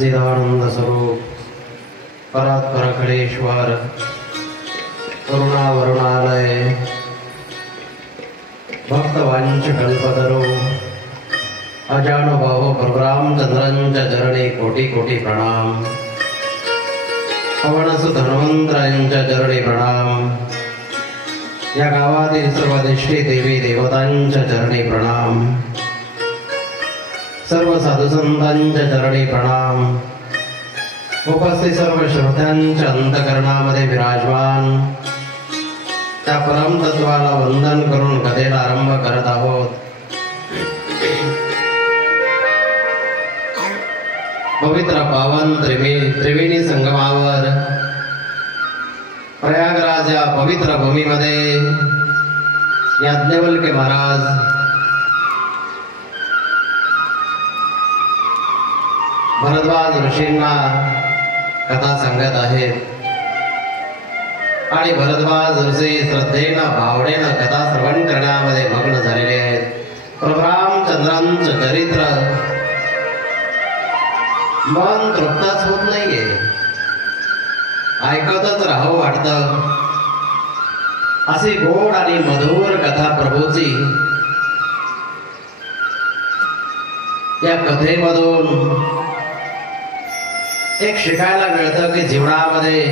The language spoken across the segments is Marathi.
सच्चिदानंद स्वरूप परात्पर खडेश्वर करुणा वरुणालय भक्तवांच कल्पतरो अजानुभाव प्रभुरामचंद्रांच्या चरणी कोटी कोटी प्रणाम। पवनसुत हनुमंतरायांच्या चरणी प्रणाम। या गावातील सर्व दिष्टी देवी देवतांच्या चरणी प्रणाम। सर्व साधू संतांच्या चरणी प्रणाम। उपस्थित सर्व श्रोत्यांच्या अंतकरणामध्ये विराजमान त्या परमतत्वाला वंदन करून कथेला आरंभ करत आहोत। पवित्र पावन त्रिवेणी संगमावर प्रयागराज या पवित्र भूमीमध्ये याज्ञवल्क्य महाराज भरद्वाज ऋषींना कथा सांगत आहेत आणि भरद्वाज ऋषी श्रद्धेनं भावनेनं कथा श्रवण करण्यामध्ये मग्न झालेले आहेत। प्रभू रामचंद्रांचं चरित्र मन तृप्तच होत नाहीये, ऐकतच राहावं वाटतं। अशी गोड आणि मधुर कथा प्रभूची या कथेमधून एक शिकायला मिळतं की जीवनामध्ये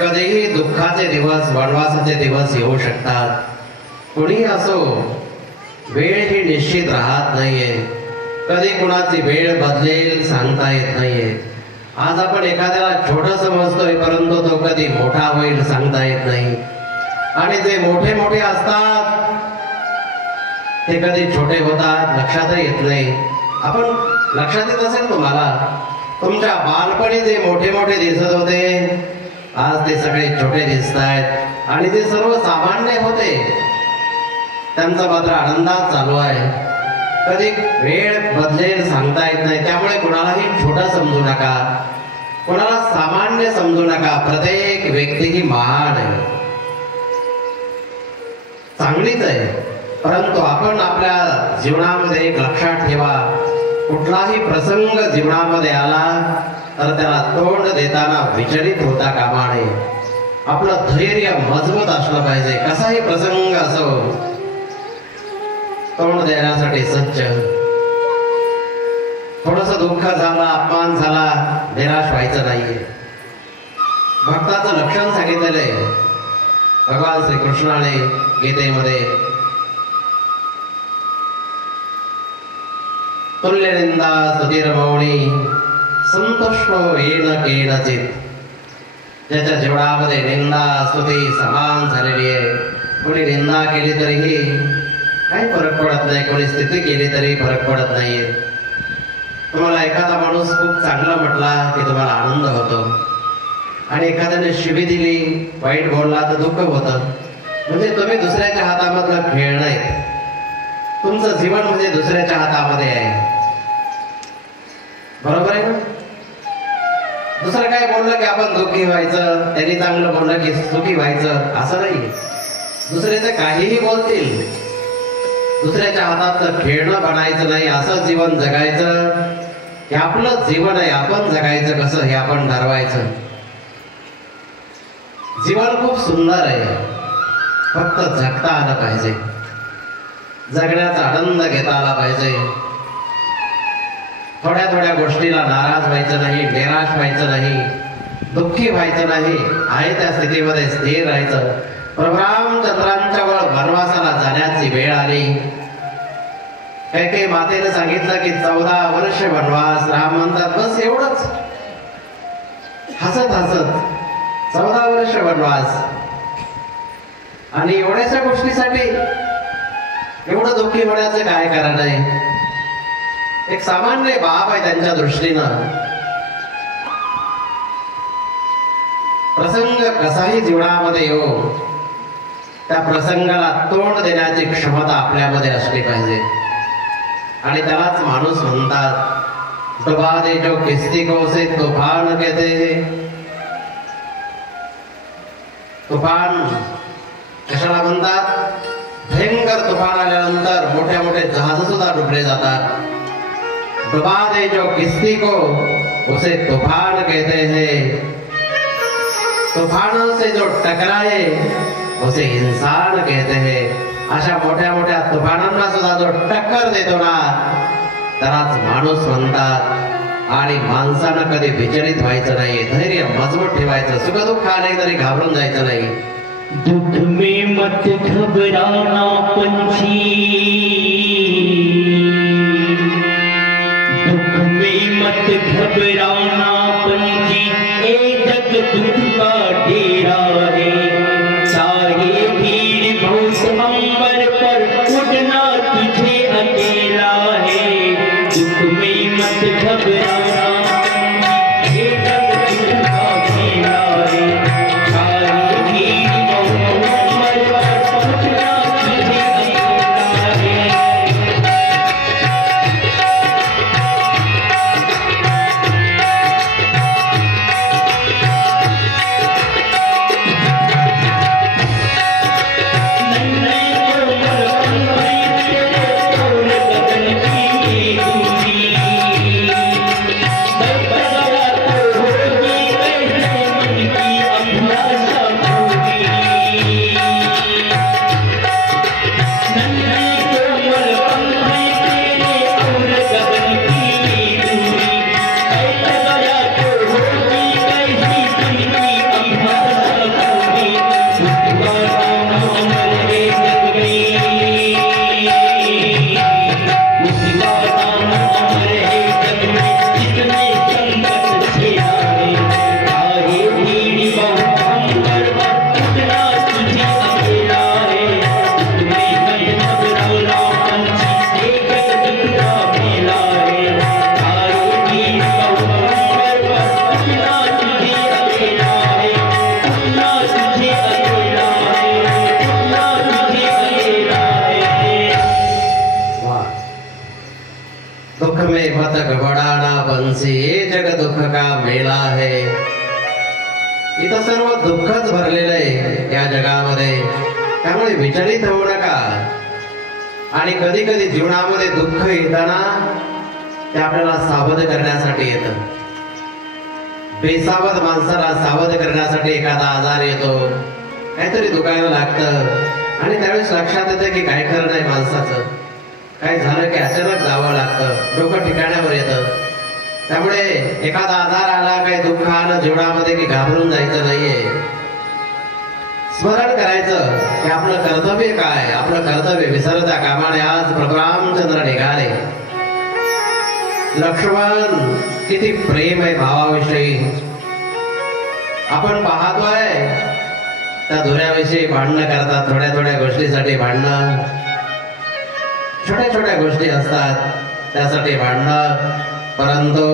कधीही दुःखाचे दिवस वनवासाचे दिवस येऊ शकतात। कुणी असो वेळ ही निश्चित राहत नाहीये, कधी कुणाची वेळ बदलेल सांगता येत नाहीये। आज आपण एखाद्याला छोटं समजतोय परंतु तो कधी मोठा होईल सांगता येत नाही, आणि जे मोठे मोठे असतात ते कधी छोटे होतात लक्षातही येत नाही। आपण लक्षात येत असेल तुम्हाला तुमच्या बालपणी जे मोठे मोठे दिसत होते आज ते सगळे छोटे दिसत आहेत, आणि जे सर्व सामान्य होते त्यांचा मात्र आनंदात चालू आहे। कधी वेळ बदलेल सांगता येत नाही, त्यामुळे कुणालाही छोटा समजू नका, कुणाला सामान्य समजू नका। प्रत्येक व्यक्ती ही महान आहे, चांगलीच आहे, परंतु आपण आपल्या जीवनामध्ये एक लक्षात ठेवा, कुठलाही प्रसंग जीवनामध्ये आला तर त्याला तोंड देताना विचलित होता कामा नये। आपलं धैर्य मजबूत असलं पाहिजे, कसाही प्रसंग असो तोंड देण्यासाठी सज्ज। थोडस दुःख झालं, अपमान झाला, निराश व्हायचं नाहीये। भक्ताचं लक्षण सांगितलेलं आहे भगवान श्रीकृष्णाने गीतेमध्ये, तुल्य निंदा स्तुतीर मौनी संतुष्टो येन केनचित। ज्याच्या जीवनामध्ये निंदा स्तुती समान झालेली आहे, कोणी निंदा केली तरीही काही फरक पडत नाही, कोणी स्तुती केली तरी फरक पडत नाहीये। तुम्हाला एखादा माणूस खूप चांगला म्हटला की तुम्हाला आनंद होतो, आणि एखाद्याने शिवी दिली, वाईट बोलला तर दुःख होतं। म्हणजे तुम्ही दुसऱ्याच्या हातामधलं खेळ नाही, तुमचं जीवन म्हणजे दुसऱ्याच्या हातामध्ये आहे, बरोबर आहे ना? दुसरं काय बोललं की आपण दुःखी व्हायचं, त्यांनी चांगलं बोललं की सुखी व्हायचं असं नाही। दुसऱ्याचे काहीही बोलतील, दुसऱ्याच्या हातात खेळणं बनायचं नाही, असं जीवन जगायचं। हे आपलं जीवन आहे, आपण जगायचं कसं हे आपण ठरवायचं। जीवन खूप सुंदर आहे, फक्त जगता आलं पाहिजे, जगण्याचा आनंद घेता आला पाहिजे। थोड्या थोड्या गोष्टीला नाराज व्हायचं नाही, निराश व्हायचं नाही, दुःखी व्हायचं नाही, आहे त्या स्थितीमध्ये स्थिर राहायचं। प्रभू रामचंद्रांच्या वनवासाला जाण्याची वेळ आली। काही मातेने सांगितलं की 14 वर्ष वनवास, राम म्हणतात बस एवढंच, हसत हसत 14 वर्ष वनवास, आणि एवढ्याशा गोष्टीसाठी एवढं दुःखी होण्याचं काय कारण आहे? एक सामान्य बाब आहे त्यांच्या दृष्टीनं। प्रसंग कसाही जीवनामध्ये येऊ, त्या प्रसंगाला तोंड देण्याची क्षमता आपल्यामध्ये असली पाहिजे, आणि त्यालाच माणूस म्हणतात डुबा दे जो किस्ती को से तूफान कहते हैं। तुफान कशाला म्हणतात? भयंकर तुफान आल्यानंतर मोठ्या मोठे जहाज सुद्धा डुबले जातात, डुबा दे जो किश्ती को उसे तूफान कहते हैं, तूफानों से जो टकराए उसे इंसान कहते हैं. अशा मोठ्या मोठ्या तुफानांना सुद्धा जो टक्कर देतो ना त्यालाच माणूस म्हणतात. आणि माणसानं कधी विचलित व्हायचं नाही, धैर्य मजबूत ठेवायचं, सुखदुःख आले तरी घाबरून जायचं नाही. दुख में मत घबराना पंछी, दुख में मत घबराना पंछी, ए जग दुख का डेरा है. चाहे भीड़ बहुत अंबर पर उड़ना तुझे अकेला है. दुख में मत घबराना जग दुःख का मेला है. इथं सर्व दुःखच भरलेलं आहे या जगामध्ये, त्यामुळे विचलित होऊ नका. आणि कधी कधी जीवनामध्ये दुःख येताना ते आपल्याला सावध करण्यासाठी येतं. बेसावध माणसाला सावध करण्यासाठी एखादा आजार येतो, काहीतरी दुखायला लागतं आणि त्यावेळेस लक्षात येतं की काय खरं नाही माणसाचं, काय झालं की अचानक जावं लागतं, डोकं ठिकाण्यावर येतं. त्यामुळे एखादा आजार आला, काही दुःख आलं जीवनामध्ये की घाबरून जायचं नाहीये. स्मरण करायचं की आपलं कर्तव्य काय, आपलं कर्तव्य विसरता कामा नये. आज प्रभू रामचंद्र निघाले. लक्ष्मण किती प्रेम आहे भावाविषयी आपण पाहतोय. त्या धुऱ्याविषयी भांडणं करतात, थोड्या थोड्या गोष्टीसाठी भांडणं, छोट्या छोट्या गोष्टी असतात त्यासाठी भांडणं. परंतु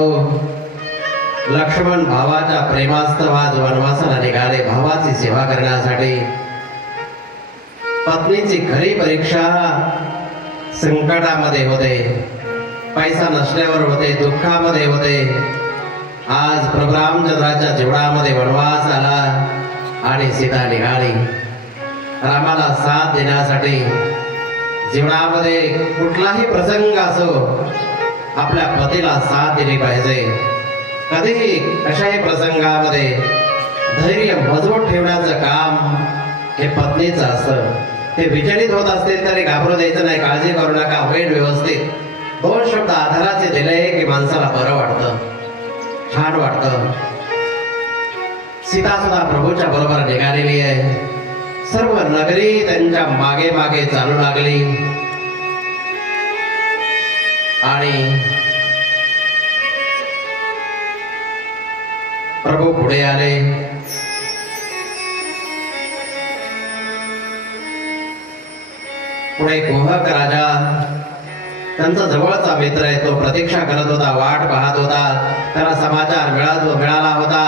लक्ष्मण भावाच्या प्रेमास्तव आज वनवासाला निघाले, भावाची सेवा करण्यासाठी. पत्नीची खरी परीक्षा संकटामध्ये होते, पैसा नसल्यावर होते, दुःखामध्ये होते. आज प्रभू रामचंद्राच्या जीवनामध्ये वनवास आला आणि सीता निघाली रामाला साथ देण्यासाठी. जीवनामध्ये कुठलाही प्रसंग असो आपल्या पतीला साथ दिली पाहिजे. कधीही कशाही प्रसंगामध्ये धैर्य मजबूत ठेवण्याचं काम हे पत्नीचं असतं. ते विचलित होत असतील तरी घाबरू द्यायचं नाही, काळजी करू नका, होईल व्यवस्थित. दोन शब्द आधाराचे दिले की माणसाला बरं वाटतं, छान वाटतं. सीता सुद्धा प्रभूच्या बरोबर निघालेली आहे. सर्व नगरी त्यांच्या मागे मागे चालू लागली आणि प्रभू पुढे आले. पुढे गोहक राजा, त्यांचा जवळचा मित्र आहे, तो प्रतीक्षा करत होता, वाट पाहत होता. त्याला समाचार मिळाला होता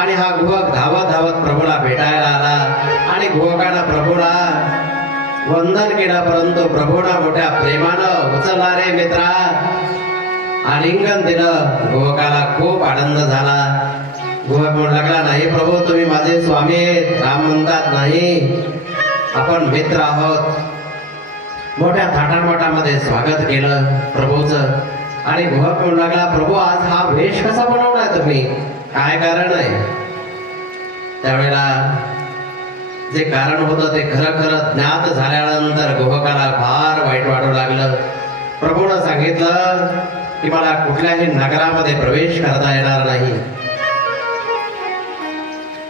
आणि हा गुहक धावत धावत प्रभूला भेटायला आला आणि गुहकानं प्रभूला वंदन केलं. परंतु प्रभूनं मोठ्या प्रेमानं उचलला रे मित्रा, आलिंगन दिलं. गुहकाला खूप आनंद झाला. गुहक म्हणू लागला, नाही प्रभू, तुम्ही माझे स्वामी आहेत. राम म्हणतात, नाही, आपण मित्र आहोत. मोठ्या थाटामाटामध्ये स्वागत केलं प्रभूचं. आणि गुहक म्हणू लागला, प्रभू आज हा वेश कसा बनवलाय तुम्ही, काय कारण आहे? त्यावेळेला जे कारण होतं ते खरं खरं ज्ञात झाल्यानंतर गुहकाला फार वाईट वाटू लागलं. प्रभूनं सांगितलं की मला कुठल्याही नगरामध्ये प्रवेश करता येणार नाही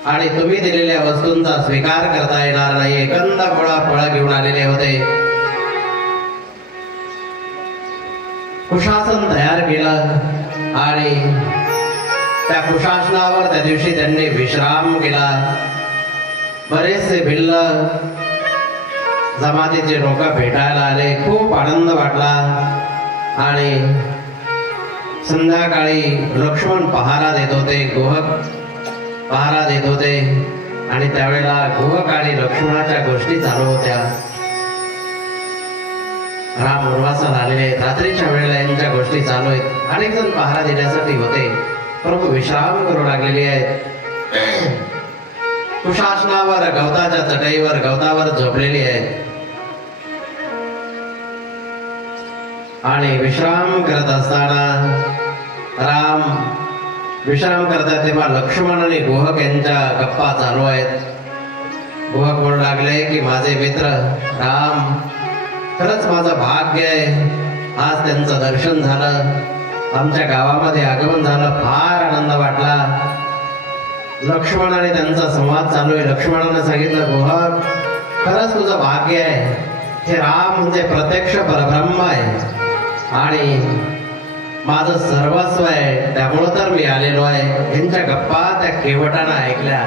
आणि तुम्ही दिलेल्या वस्तूंचा स्वीकार करता येणार नाही. कंद फळं घेऊन आलेले होते. कुशासन तयार केलं आणि त्या कुशासनावर त्या दिवशी त्यांनी विश्राम केला. बरेचसे भिल्ल जमातीचे लोक भेटायला आले. खूप आनंद वाटला आणि संध्याकाळी लक्ष्मण पहारा देत होते, गुहक पहारा देत होते आणि त्यावेळेला गुहक आणि लक्ष्मणाच्या गोष्टी चालू होत्या. राम वनवासाला आलेले आहेत, रात्रीच्या वेळेला यांच्या गोष्टी चालू आहेत. अनेक जण पहारा देण्यासाठी होते. प्रभू विश्राम करू लागलेले आहेत. कुशासनावर गवताच्या चटईवर गवतावर झोपलेली आहेत आणि विश्राम करत असताना राम विश्राम करतात तेव्हा लक्ष्मण आणि गुहक यांच्या गप्पा चालू आहेत. गुहक म्हणू लागले की माझे मित्र राम, खरंच माझं भाग्य आहे, आज त्यांचं दर्शन झालं, आमच्या गावामध्ये आगमन झालं, फार आनंद वाटला. लक्ष्मण आणि त्यांचा संवाद चालू आहे. लक्ष्मणाने सांगितलं, गुहक खरंच तुझं भाग्य आहे, हे राम म्हणजे प्रत्यक्ष परब्रह्म आहे आणि माझं सर्वस्व आहे, त्यामुळं तर मी आलेलो आहे. यांच्या गप्पा त्या केवटानं ऐकल्या.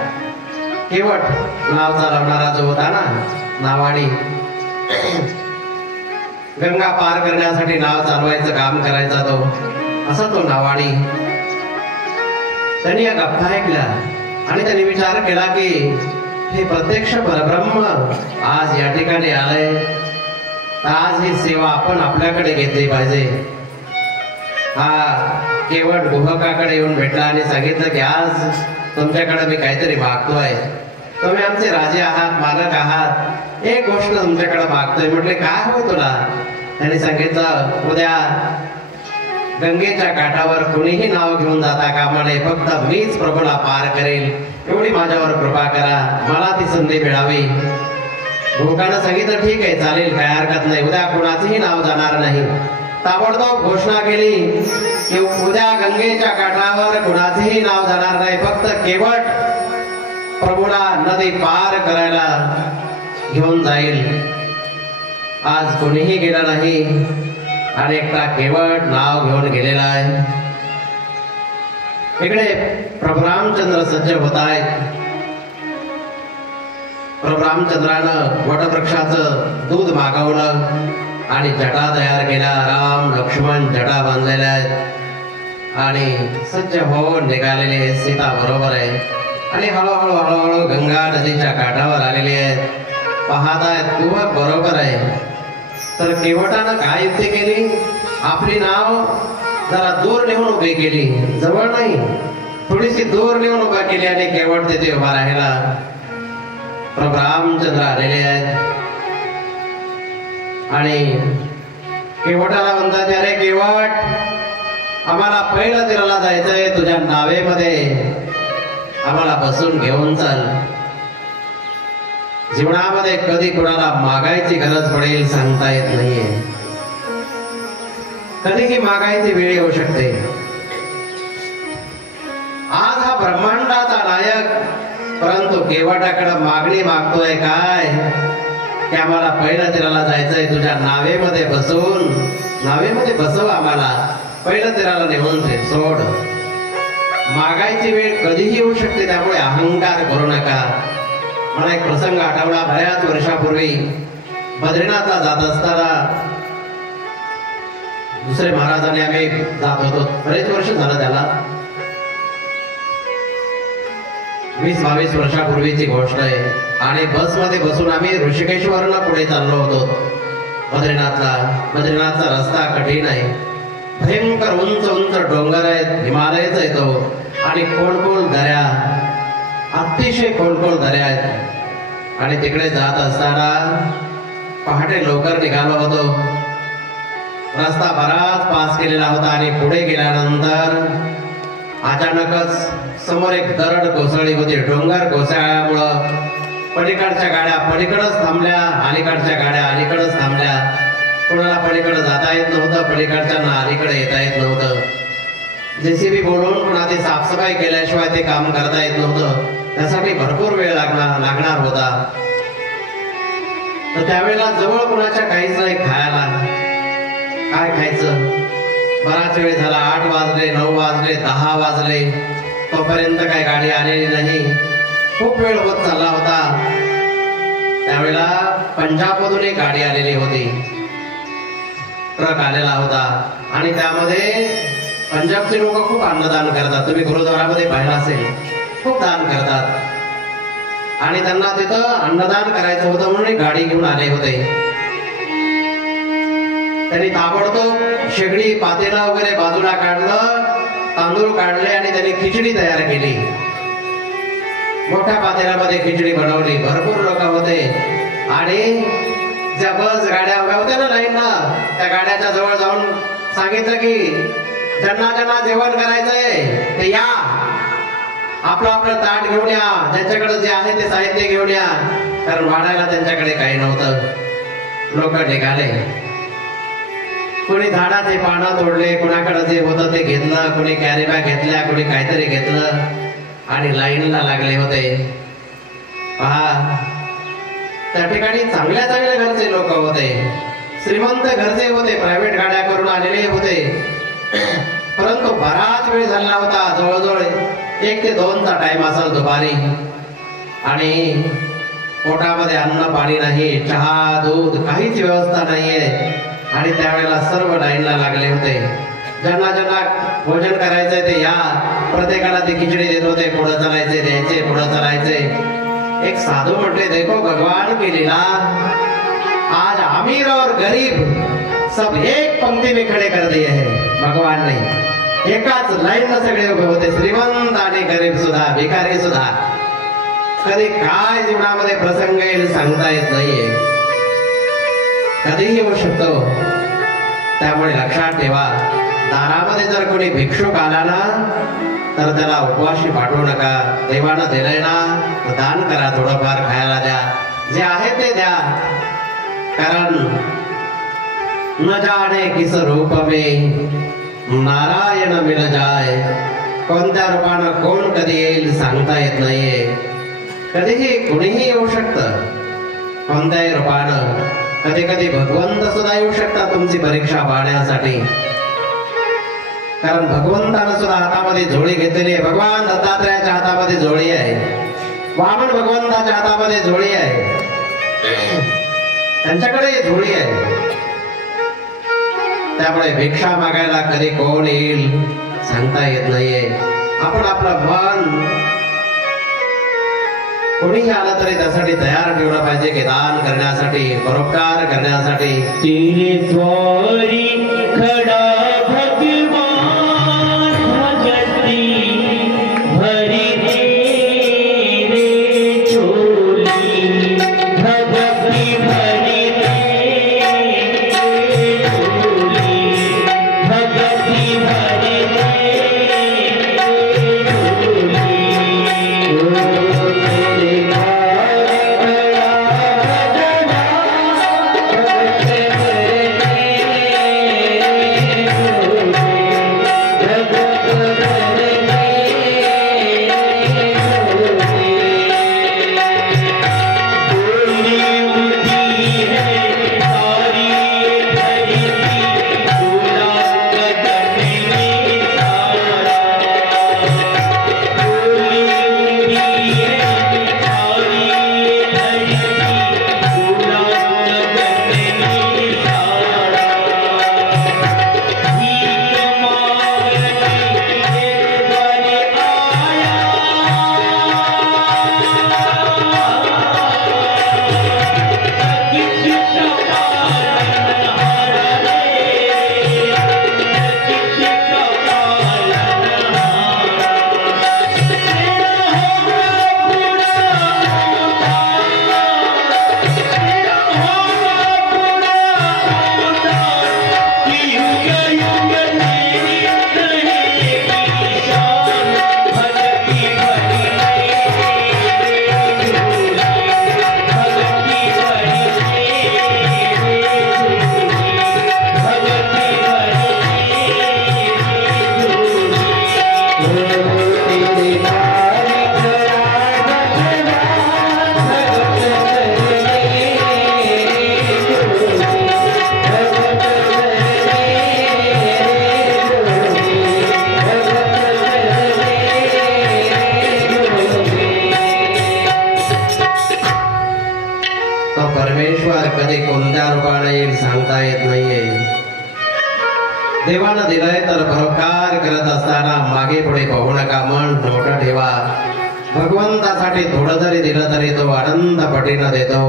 केवट नाव चालवणारा जो होता ना, नावाडी, गंगा पार करण्यासाठी नाव चालवायचं काम करायचा तो, असा तो नावाडी. त्यांनी या गप्पा ऐकल्या आणि त्यांनी विचार केला की हे प्रत्यक्ष परब्रह्म आज या ठिकाणी आलंय, आज ही सेवा आपण आपल्याकडे घेतली पाहिजे. हा केवट गुहकाकडे येऊन भेटला आणि सांगितलं की आज तुमच्याकडे मी काहीतरी मागतोय, तुम्ही आमचे राजे आहात, मालक आहात, एक गोष्ट तुमच्याकडे मागतोय. म्हटले काय हो तुला? त्यांनी सांगितलं, उद्या गंगेच्या काठावर कुणीही नाव घेऊन जाता कामा नये, फक्त मीच प्रभूला पार करेल, एवढी माझ्यावर कृपा करा, मला ती संधी मिळावी. गुहकानं सांगितलं ठीक आहे, चालेल, काय हरकत नाही, उद्या कुणाचंही नाव जाणार नाही. ताबडतोब घोषणा केली की उद्या गंगेच्या काठावर कुणाचेही नाव जाणार नाही, फक्त केवट प्रभूला नदी पार करायला घेऊन जाईल. आज कोणीही गेला नाही आणि एकटा केवट नाव घेऊन गेलेला आहे. इकडे प्रभू रामचंद्र सज्ज होत आहेत. प्रभू रामचंद्रानं वटवृक्षाचं दूध मागवलं आणि जटा तयार केल्या. राम लक्ष्मण जटा बांधलेल्या आहेत आणि सज्ज होऊन निघालेले. सीता बरोबर आहे आणि हळूहळू हळूहळू गंगा नदीच्या काठावर आलेले आहेत. पाहतायत गुहक बरोबर आहे. तर केवटानं काय युक्ती केली? आपली नाव जरा दूर नेऊन उभी केली, जवळ नाही, थोडीशी दूर नेऊन उभा केली आणि केवट तिथे उभा राहिला. प्रभू रामचंद्र आलेले आहेत आणि केवटाला म्हणतात, अरे केवट, आम्हाला पहिलं तीराला जायचंय, तुझ्या नावेमध्ये आम्हाला बसून घेऊन चल. जीवनामध्ये कधी कुणाला मागायची गरज पडेल सांगता येत नाहीये. कधीही मागायची वेळ येऊ शकते. आज हा ब्रह्मांडाचा नायक परंतु केवटाकडे मागणी मागतोय काय की आम्हाला पहिल्या तीराला जायचंय, तुझ्या नावेमध्ये बसून, नावेमध्ये बसव, आम्हाला पहिल्या तीराला नेऊन सोड. मागायची वेळ कधीही येऊ शकते, त्यामुळे अहंकार करू नका. मला एक प्रसंग आठवला. बऱ्याच वर्षापूर्वी बद्रीनाथला जात असताना दुसरे महाराजांनी आम्ही जात होतो. बरेच वर्ष झालं त्याला, 20-22 वर्षापूर्वीची गोष्ट आहे. आणि बसमध्ये बसून आम्ही ऋषिकेश्वरला पुढे चाललो होतो बद्रीनाथला. बद्रीनाथचा रस्ता कठीण आहे, भयंकर उंच उंच डोंगर आहेत, हिमालयच आहे तो, आणि खोलखोल दऱ्या, अतिशय खोलखोल दऱ्या आहेत. आणि तिकडे जात असताना पहाटे लवकर निघालो होतो. रस्ता बराच पास केलेला होता आणि पुढे गेल्यानंतर अचानकच समोर एक दरड कोसळली होती. डोंगर कोसळल्यामुळं पलीकडच्या गाड्या पलीकडच थांबल्या, अलीकडच्या गाड्या अलीकडच थांबल्या. कोणाला पलीकडे जाता येत नव्हतं, पलीकडच्यांना अलीकडे येता येत नव्हतं. JCB बोलवून पुन्हा ते साफसफाई केल्याशिवाय ते काम करता येत नव्हतं. त्यासाठी भरपूर वेळ लागणार होता. तर त्यावेळेला जवळ कुणाच्या काहीच नाही खायला. काय खायचं? बराच वेळ झाला. 8 वाजले, 9 वाजले, 10 वाजले, तोपर्यंत काही गाडी आलेली नाही. खूप वेळ होत चालला होता. त्यावेळेला पंजाबमधून एक गाडी आलेली होती, ट्रक आलेला होता आणि त्यामध्ये पंजाबचे लोक खूप अन्नदान करतात. तुम्ही गुरुद्वारामध्ये पाहिलं असेल, खूप दान करतात आणि त्यांना तिथं अन्नदान करायचं होतं म्हणून एक गाडी घेऊन आले होते. त्यांनी ताबडतोब शेगडी पातेला वगैरे बाजूला काढलं, तांदूळ काढले आणि त्यांनी खिचडी तयार केली. मोठ्या पातेल्यामध्ये खिचडी बनवली. भरपूर लोक होते आणि ज्या बस गाड्या उभ्या होत्या ना लाईनला, त्या गाड्याच्या जवळ जाऊन सांगितलं की ज्यांना ज्यांना जेवण करायचंय ते या, आपलं आपलं ताट घेऊन या, ज्यांच्याकडे जे आहे ते साहित्य घेऊन या. कारण वाढायला त्यांच्याकडे काही नव्हतं. लोक निघाले. कोणी झाडाचे पानं तोडले, कोणाकडे जे होतं ते घेतलं, कोणी कॅरी बॅग घेतल्या, कोणी काहीतरी घेतलं आणि लाईनला लागले होते. पहा, त्या ठिकाणी चांगल्या चांगल्या घरचे लोक होते, श्रीमंत घरचे होते, प्रायव्हेट गाड्या करून आलेले होते. परंतु बराच वेळ झाला होता, जवळजवळ 1 ते 2चा टाइम असेल दुपारी आणि पोटामध्ये अन्न पाणी नाही, चहा दूध काहीच व्यवस्था नाहीये. आणि त्यावेळेला सर्व लाईनला लागले होते. ज्यांना ज्यांना भोजन करायचंय ते या. प्रत्येकाला ते खिचडी देत होते. पुढं चालायचे, द्यायचे, पुढं चालायचे. एक साधू म्हटले, देखो भगवान की लीला, आज अमीर और गरीब सब एक पंक्ति में खड़े कर दिए हैं. भगवान ने एकाच लाईनला सगळे उभे होते, श्रीमंत आणि गरीब सुद्धा, भिकारी सुद्धा. कधी काय जीवनामध्ये प्रसंग येईल सांगता येत नाहीये, कधीही येऊ शकतो. त्यामुळे लक्षात ठेवा, दारामध्ये जर कोणी भिक्षुक आला ना तर त्याला उपवाशी पाठवू नका. देवानं दिलंय ना, दान करा, थोडंफार खायला द्या, जे आहे ते द्या. कारण न जाणे किस रूप में नारायण मिल जाय, कोणत्या रूपानं कोण कधी येईल सांगता येत नाहीये. कधीही कुणीही येऊ शकतं, कोणत्याही रूपानं. कधी कधी भगवंत सुद्धा येऊ शकतात तुमची परीक्षा पाहण्यासाठी. कारण भगवंतानं सुद्धा हातामध्ये झोळी घेतलेली आहे. भगवान दत्तात्रयाच्या हातामध्ये झोळी आहे, वामन भगवंताच्या हातामध्ये झोळी आहे, त्यांच्याकडे झोळी आहे. त्यामुळे भिक्षा मागायला कधी कोण येईल सांगता येत नाहीये. आपण आपलं मन कोणीही आलं तरी त्यासाठी तयार ठेवलं पाहिजे की दान करण्यासाठी, परोपकार करण्यासाठी. तेरे द्वारी खडा भगवान भगती भरी दे रे चोली, भगती भरी दे चोली, भगती भरी दे चोली. देवानं दिलंय तर परोपकार करत असताना मागे पुढे पाहू नका, मन मोठं ठेवा. भगवंतासाठी थोडं जरी दिलं तरी तो आनंद पटीनं देतो.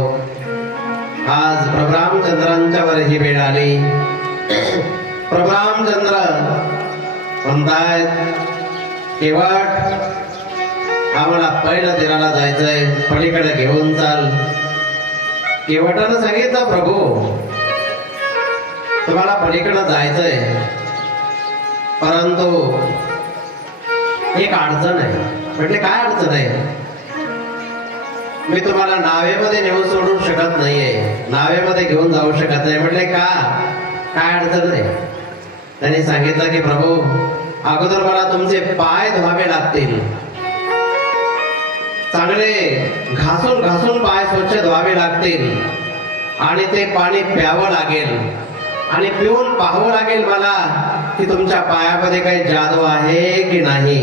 आज प्रभू रामचंद्रांच्या वर ही वेळ आली. प्रभू रामचंद्र म्हणतायत केवट आम्हाला पहिलं तीराला जायचंय, पलीकडे घेऊन चाल. केवटानं सांगितलं प्रभू तुम्हाला पलीकडे जायचंय, परंतु एक अडचण आहे. म्हटले काय अडचण आहे? मी तुम्हाला नावेमध्ये नेऊन सोडू शकत नाहीये, नावेमध्ये घेऊन जाऊ शकत नाही. म्हटले का, काय अडचण आहे? त्यांनी सांगितलं की प्रभू अगोदर मला तुमचे पाय धुवावे लागतील, चांगले घासून घासून पाय स्वच्छ धुवावे लागतील, आणि ते पाणी प्यावं लागेल, आणि पिऊन पाहावं लागेल मला की तुमच्या पायामध्ये काही जादू आहे की नाही.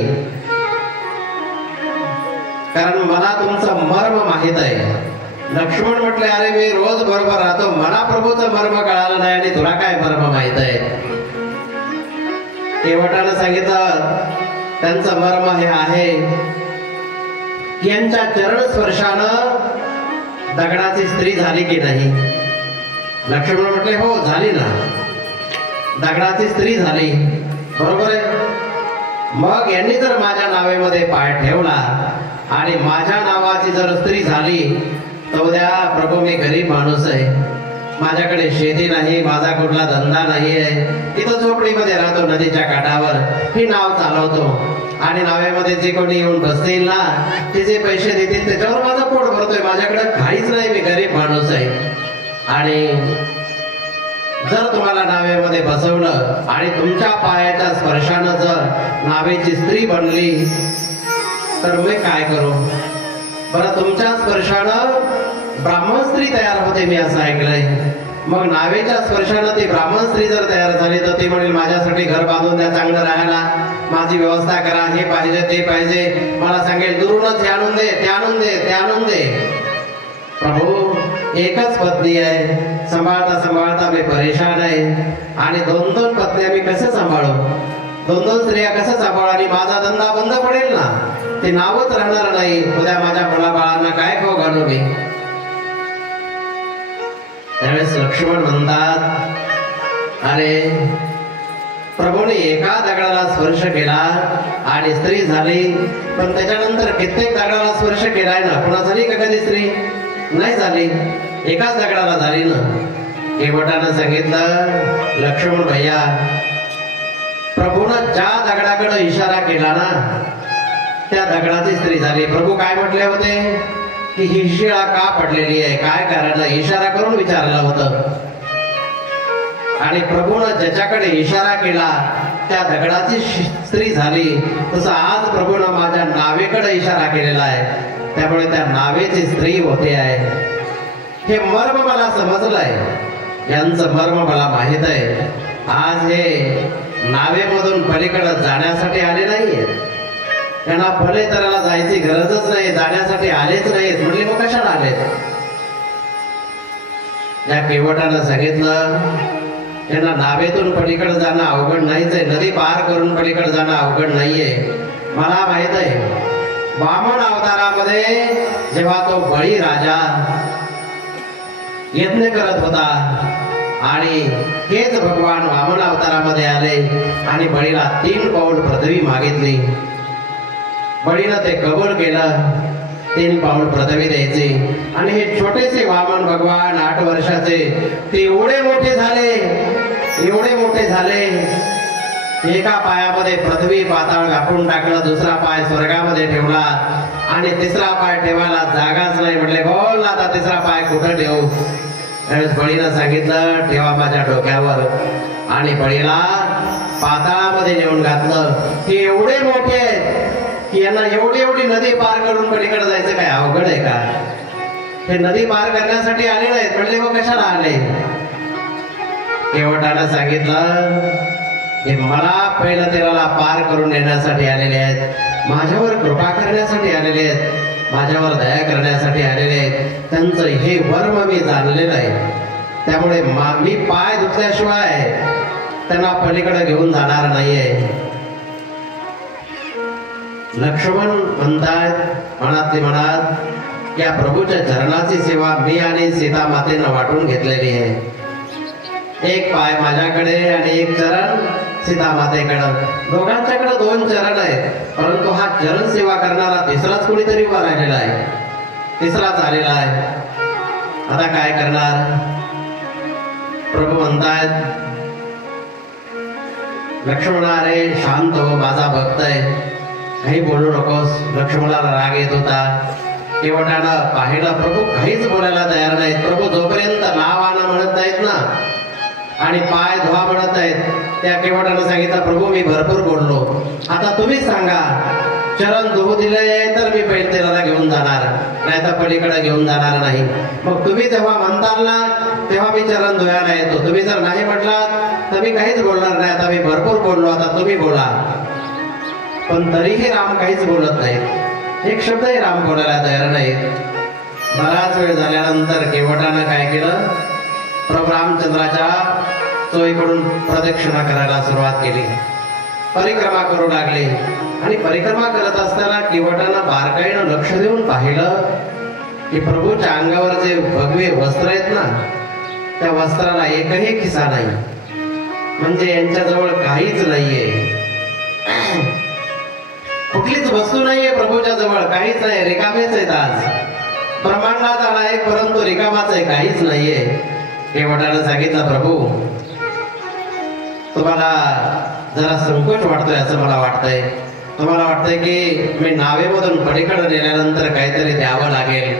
कारण मला तुमचं मर्म माहित आहे. लक्ष्मण म्हटले अरे मी रोज बरोबर राहतो, मला प्रभूचं मर्म कळालं नाही आणि तुला काय मर्म माहित आहे? केवटानं सांगितलं त्यांचं मर्म हे आहे की यांच्या चरण स्पर्शानं दगडाची स्त्री झाली की नाही. लक्ष्मण म्हटले हो झाली ना, दगडाची स्त्री झाली, बरोबर आहे. मग यांनी जर माझ्या नावेमध्ये पाय ठेवला आणि माझ्या नावाची जर स्त्री झाली तर उद्या प्रभू मी गरीब माणूस आहे, माझ्याकडे शेती नाही, माझा कुठला धंदा नाही आहे, इथं झोपडीमध्ये राहतो नदीच्या काठावर, ही नाव चालवतो, आणि नावेमध्ये जे कोणी येऊन बसतील ना ते जे पैसे देतील त्याच्यावर माझं पोट भरतोय, माझ्याकडे काहीच नाही, मी गरीब माणूस आहे. आणि जर तुम्हाला नावेमध्ये बसवलं आणि तुमच्या पायाच्या स्पर्शानं जर नावेची स्त्री बनली तर मी काय करू? बरं तुमच्या स्पर्शानं ब्राह्मण स्त्री तयार होते मी असं ऐकलंय. मग नावेच्या स्पर्शानं ती ब्राह्मण स्त्री जर तयार झाली तर ती म्हणेल माझ्यासाठी घर बांधून द्या, चांगलं राहायला, माझी व्यवस्था करा, हे पाहिजे ते पाहिजे, मला सांगेल दुरूनच हे आणून दे, ते आणून दे, ते आणून दे. प्रभू एकच पत्नी आहे, सांभाळता सांभाळता मी परेशान आहे, आणि दोन दोन पत्न्या मी कसं सांभाळू, दोन दोन स्त्रिया कसं सांभाळू, आणि माझा धंदा बंद पडेल ना, ते नावच राहणार नाही, उद्या माझ्या मुलाबाळांना काय खाऊ घालू मी. त्यावेळेस लक्ष्मण म्हणतात अरे प्रभूने एका दगडाला स्पर्श केला आणि स्त्री झाली, पण त्याच्यानंतर कित्येक दगडाला स्पर्श केलाय ना, पुन्हा झाली का कधी स्त्री? नाही झाली, एकाच दगडाला झाली ना. केवटानं सांगितलं लक्ष्मण भैया प्रभूनं ज्या दगडाकडे इशारा केला ना त्या दगडाची स्त्री झाली. प्रभू काय म्हटले होते की ही शिळा का पडलेली आहे, काय कारण? इशारा करून विचारलं होतं, आणि प्रभूनं ज्याच्याकडे इशारा केला त्या दगडाची स्त्री झाली. तसं आज प्रभूनं माझ्या नावेकडे इशारा केलेला आहे, त्यामुळे त्या नावेची स्त्री होते आहे. हे मर्म मला समजलंय, यांचं मर्म मला माहित आहे. आज हे नावेमधून पलीकडे जाण्यासाठी आले नाहीये, त्यांना भले तराला जायची गरजच नाही, जाण्यासाठी आलेच नाहीत. म्हणले मग कशाला आलेत? या केवटानं सांगितलं त्यांना नावेतून पलीकडे जाणं अवघड नाहीच आहे, नदी पार करून पलीकडे जाणं अवघड नाहीये. मला माहित आहे वामन अवतारामध्ये जेव्हा तो बळी राजा यज्ञ करत होता आणि हेच भगवान वामन अवतारामध्ये आले आणि बळीला 3 पाऊल पृथ्वी मागितली. बळीनं ते कबूल केलं, 3 पाऊल पृथ्वी द्यायचे. आणि हे छोटेसे वामन भगवान 8 वर्षाचे ते एवढे मोठे झाले, एवढे मोठे झाले, एका पायामध्ये पृथ्वी पाताळ व्यापून टाकलं, दुसरा पाय स्वर्गामध्ये ठेवला आणि तिसरा पाय ठेवायला जागाच नाही. म्हटले बोल आता तिसरा पाय कुठं ठेवू? त्यावेळेस बळीनं सांगितलं ठेवा माझ्या डोक्यावर, आणि बळीला पाताळामध्ये नेऊन घातलं. हे एवढे मोठे आहेत की यांना एवढी एवढी नदी पार करून पलीकडे जायचं काय अवघड आहे का? हे नदी पार करण्यासाठी आले नाहीत. म्हणले मग कशाला आले? केवटानं सांगितलं हे मला पहिलं तेराला पार करून नेण्यासाठी आलेले आहेत, माझ्यावर कृपा करण्यासाठी आलेले आहेत, माझ्यावर दया करण्यासाठी आलेले आहेत. त्यांचं हे वर्म मी जाणलेलं आहे, त्यामुळे मी पाय धुतल्याशिवाय त्यांना पलीकडे घेऊन जाणार नाहीये. लक्ष्मण म्हणतात मनातली मनात या प्रभूच्या चरणाची सेवा मी आणि सीता मातेनं वाटून घेतलेली आहे. एक पाय माझ्याकडे आणि एक चरण सीता मातेकडं. दोघांच्याकडे 2 चरण आहेत, परंतु हा चरण सेवा करणारा तिसराच कोणीतरी उभा राहिलेला आहे, तिसराच आलेला आहे. आता काय करणार? प्रभू म्हणतायत लक्ष्मणा रे शांत हो, माझा भक्त आहे, काही बोलू नकोस. लक्ष्मणाला राग येत होता. केवटानं पाहिलं प्रभू काहीच बोलायला तयार नाहीत. प्रभू जोपर्यंत नाव आणा म्हणत नाहीत ना आणि पाय धुवा म्हणत आहेत, त्या केवटानं सांगितलं प्रभू मी भरपूर बोललो, आता तुम्हीच सांगा. चरण धुवू दिले तर मी पैलतेला घेऊन जाणार, नाही तर पलीकडे घेऊन जाणार नाही. मग तुम्ही जेव्हा म्हणताल ना तेव्हा मी चरण धुवायला येतो. तुम्ही जर नाही म्हटलात तर मी काहीच बोलणार नाही. आता मी भरपूर बोललो, आता तुम्ही बोला. पण तरीही राम काहीच बोलत नाहीत, एक शब्दही राम बोलायला तयार नाहीत. बराच वेळ झाल्यानंतर केवटानं काय केलं? प्रभू रामचंद्राच्या चोहीकडून प्रदक्षिणा करायला सुरुवात केली, परिक्रमा करू लागले. आणि परिक्रमा करत असताना केवटानं बारकाईनं लक्ष देऊन पाहिलं की प्रभूच्या अंगावर जे भगवे वस्त्र आहेत ना, त्या वस्त्राला एकही खिसा नाही, म्हणजे यांच्याजवळ काहीच नाहीये, कुठलीच वस्तू नाहीये प्रभूच्या जवळ, काहीच नाही, रिकामेच आहेत. आज ब्रह्मांडाचा नायक परंतु रिकामाच आहे, काहीच नाहीये. केवटानं सांगितलं प्रभू तुम्हाला जरा संकोच वाटतोय असं मला वाटतंय. तुम्हाला वाटतंय की मी नावेमधून पलीकडे नेल्यानंतर काहीतरी द्यावं लागेल,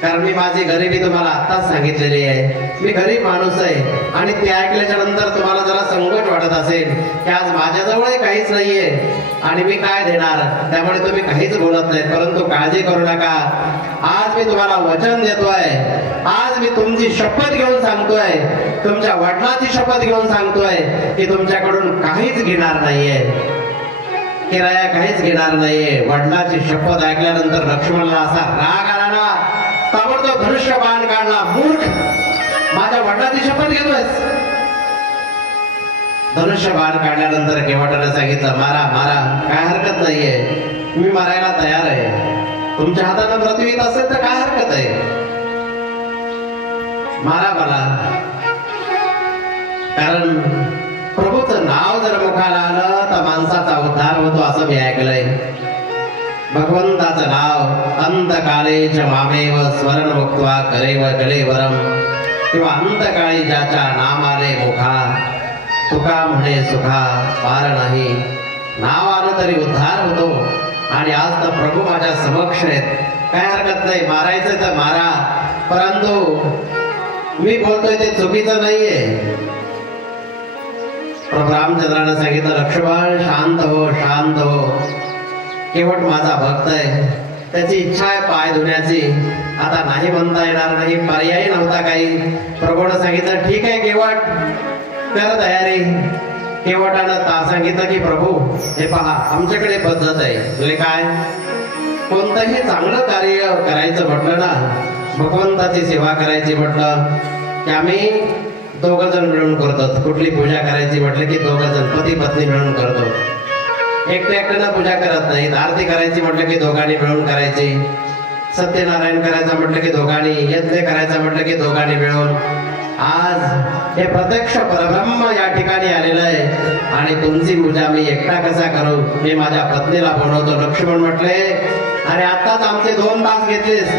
कारण मी माझी गरिबी तुम्हाला आत्ताच सांगितलेली आहे. मी गरीब माणूस आहे आणि ते ऐकल्याच्या नंतर तुम्हाला जरा संकोच वाटत असेल की आज माझ्याजवळही काहीच नाहीये आणि मी काय देणार, त्यामुळे तुम्ही काहीच बोलत नाही. परंतु काळजी करू नका, आज मी तुम्हाला वचन देतोय, आज मी तुमची शपथ घेऊन सांगतोय, तुमच्या वडिलांची शपथ घेऊन सांगतोय की तुमच्याकडून काहीच घेणार नाहीये, किराया काहीच घेणार नाहीये. वडिलांची शपथ ऐकल्यानंतर लक्ष्मणला असा राग आला ना, ताबडतोब धनुष्य बाण काढला. मूर्ख, माझ्या वडिलांची शपथ घेतोयस? धनुष्य बाण काढल्यानंतर केवटानं सांगितलं मारा मारा, काय हरकत नाहीये, मी मारायला तयार आहे. तुमच्या हातानं पृथ्वी येत असेल तर काय हरकत आहे, मारा मला. कारण प्रभूचं नाव जर मुखाला आलं तर माणसाचा उद्धार होतो असं मी ऐकलंय. भगवंताचं नाव अंतकाले च मामेव स्वरण मुक्त्वा करेव कलेवरम, किंवा अंतकाळी ज्याच्या नामाले मुखा तुका म्हणे सुखा पार नाही. नाव आलं तरी उद्धार होतो. आणि आज तर प्रभू माझ्या समक्ष आहेत, काय हरकत नाही, मारायचं तर मारा, परंतु मी बोलतोय ते चुकीचं नाहीये. प्रभू रामचंद्रानं सांगितलं लक्ष्मण शांत हो, शांत हो, केवट माझा भक्त आहे, त्याची इच्छा आहे पाय धुण्याची, आता नाही म्हणता येणार नाही, पर्यायी नव्हता काही. प्रभूनं सांगितलं ठीक आहे केवट, कर तयारी. केवटानं सांगितलं की प्रभू हे पहा आमच्याकडे पद्धत आहे. म्हणजे काय? कोणतंही चांगलं कार्य करायचं म्हटलं ना, भगवंताची सेवा करायची म्हटलं की आम्ही 2 जण मिळून करतो. कुठली पूजा करायची म्हटलं की 2 जण पती पत्नी मिळून करतो. एकट्यानं पूजा करत नाही. आरती करायची म्हटलं की दोघांनी मिळून करायची. सत्यनारायण करायचं म्हटलं की दोघांनी, यज्ञ करायचं म्हटलं की दोघांनी मिळून. आज हे प्रत्यक्ष परब्रह्म या ठिकाणी आलेलं आहे आणि तुमची पूजा मी एकटा कसा करू, मी माझ्या पत्नीला बोलवतो. लक्ष्मण म्हटले अरे आत्ताच आमचे 2 तास घेतलेस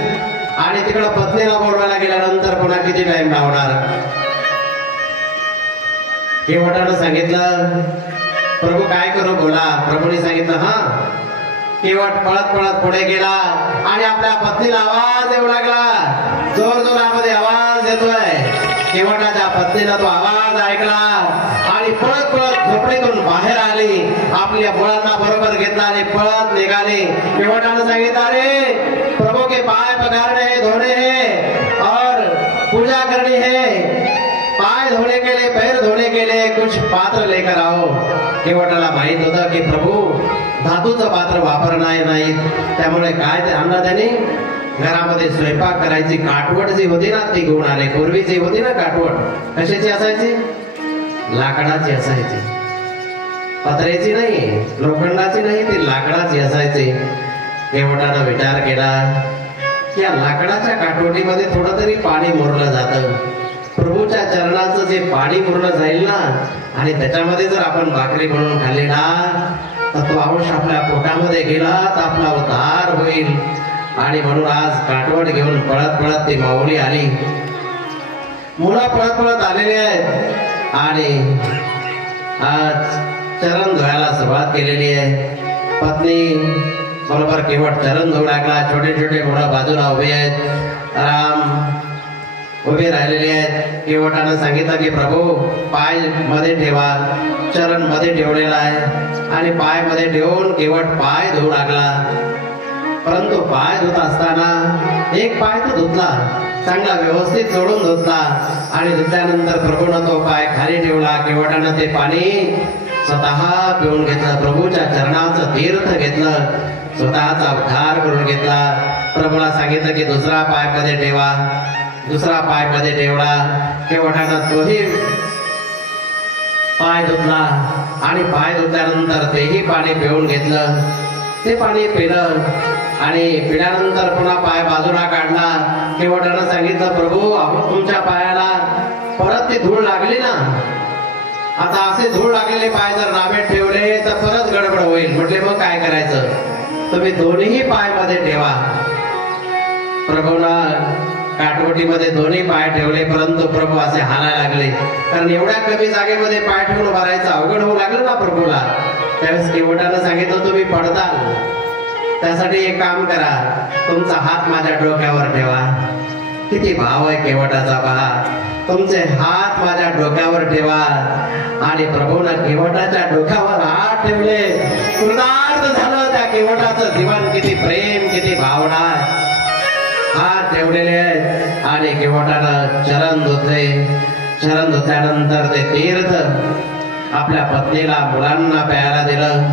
आणि तिकडं पत्नीला बोलवायला गेल्यानंतर पुन्हा किती टाइम लावणार. केवटानं सांगितलं प्रभू काय करू बोला. प्रभूने सांगितलं हा. केवट पळत पळत पुढे गेला आणि आपल्या पत्नीला आवाज येऊ लागला, जोर जोरामध्ये आवाज येतोय. केवटाच्या पत्नीला तो आवाज ऐकला आणि पळत पळत झोपडीतून बाहेर आली, आपल्या मुलांना बरोबर घेतला आणि पळत निघाली. केवटानं सांगितलं अरे प्रभू के पाय पगारने धोने हैं और पूजा करनी है, पाय धोने के लिए पैर धोने के लिए कुछ पात्र लेकर आओ. केवटाला माहित होतं की प्रभू धातूचं पात्र वापरणार नाही, त्यामुळे काय ते आणलं त्याने, घरामध्ये स्वयंपाक करायची काठवट जी होती ना ती घेऊन आले. पूर्वी जी होती ना काठवट कशाची असायची, लाकडाची असायची, पत्र्याची नाही, लोखंडाची नाही, ती लाकडाची असायची. केवटानं विचार केला की या लाकडाच्या काटोटीमध्ये थोडं तरी पाणी मुरलं जातं. प्रभूच्या चरणाचं जे पाणी मुरलं जाईल ना, आणि त्याच्यामध्ये जर आपण भाकरी बनवून खाल्ली ना, तर तो अंश आपल्या पोटामध्ये गेला तर आपला उद्धार होईल. आणि म्हणून आज काटवट घेऊन पळत पळत ती माऊली आली. मुलं पळत पळत आलेली आहेत आणि आज चरण धुवायला सुरुवात केलेली आहे. पत्नी बरोबर केवट चरण धुवू लागला. छोटे छोटे मुलं बाजूला उभे आहेत, राम उभे राहिलेले आहेत. केवटानं सांगितलं की प्रभू पाय मध्ये ठेवा. चरण मध्ये ठेवलेला आहे आणि पाय मध्ये ठेवून केवट पाय धुवू लागला. परंतु पाय धुत असताना एक पाय तो धुतला, चांगला व्यवस्थित जोडून धुतला आणि धुतल्यानंतर प्रभूनं तो पाय खाली ठेवला. केवटानं ते पाणी स्वतः पिऊन घेतलं. प्रभूच्या चरणाचं तीर्थ घेतलं, स्वतःचा उद्धार करून घेतला. प्रभूला सांगितलं की दुसरा पाय मध्ये ठेवा. दुसरा पाय मध्ये ठेवला. केवटानं तोही पाय धुतला आणि पाय धुतल्यानंतर तेही पाणी पिऊन घेतलं. ते पाणी पिलं आणि पिल्यानंतर पुन्हा पाय बाजूला काढला. केवटानं सांगितलं प्रभू आपण तुमच्या पायाला परत ती धूळ लागली ना, आता असे धूळ लागलेले पाय जर नावेत ठेवले तर परत गडबड होईल. म्हटले मग काय करायचं, तुम्ही दोन्ही पाय मध्ये ठेवा. प्रभूला काटवटीमध्ये दोन्ही पाय ठेवले, परंतु प्रभू असे हालायला लागले. कारण एवढ्या कमी जागेमध्ये पाय ठेवून भरायचं अवघड होऊ लागलं ना प्रभूला. त्यावेळेस केवटानं सांगितलं तुम्ही पडताल, त्यासाठी एक काम करा, तुमचा हात माझ्या डोक्यावर ठेवा. किती भाव आहे केवटाचा पहा. तुमचे हात माझ्या डोक्यावर ठेवा. आणि प्रभूनं केवटाच्या डोक्यावर हात ठेवले. कृतार्थ झालं त्या केवटाचं जीवन. किती प्रेम, किती भावना हात ठेवलेले आहेत. आणि केवटानं चरण धुतले. चरण धुतल्यानंतर ते तीर्थ आपल्या पत्नीला मुलांना प्यायला दिलं.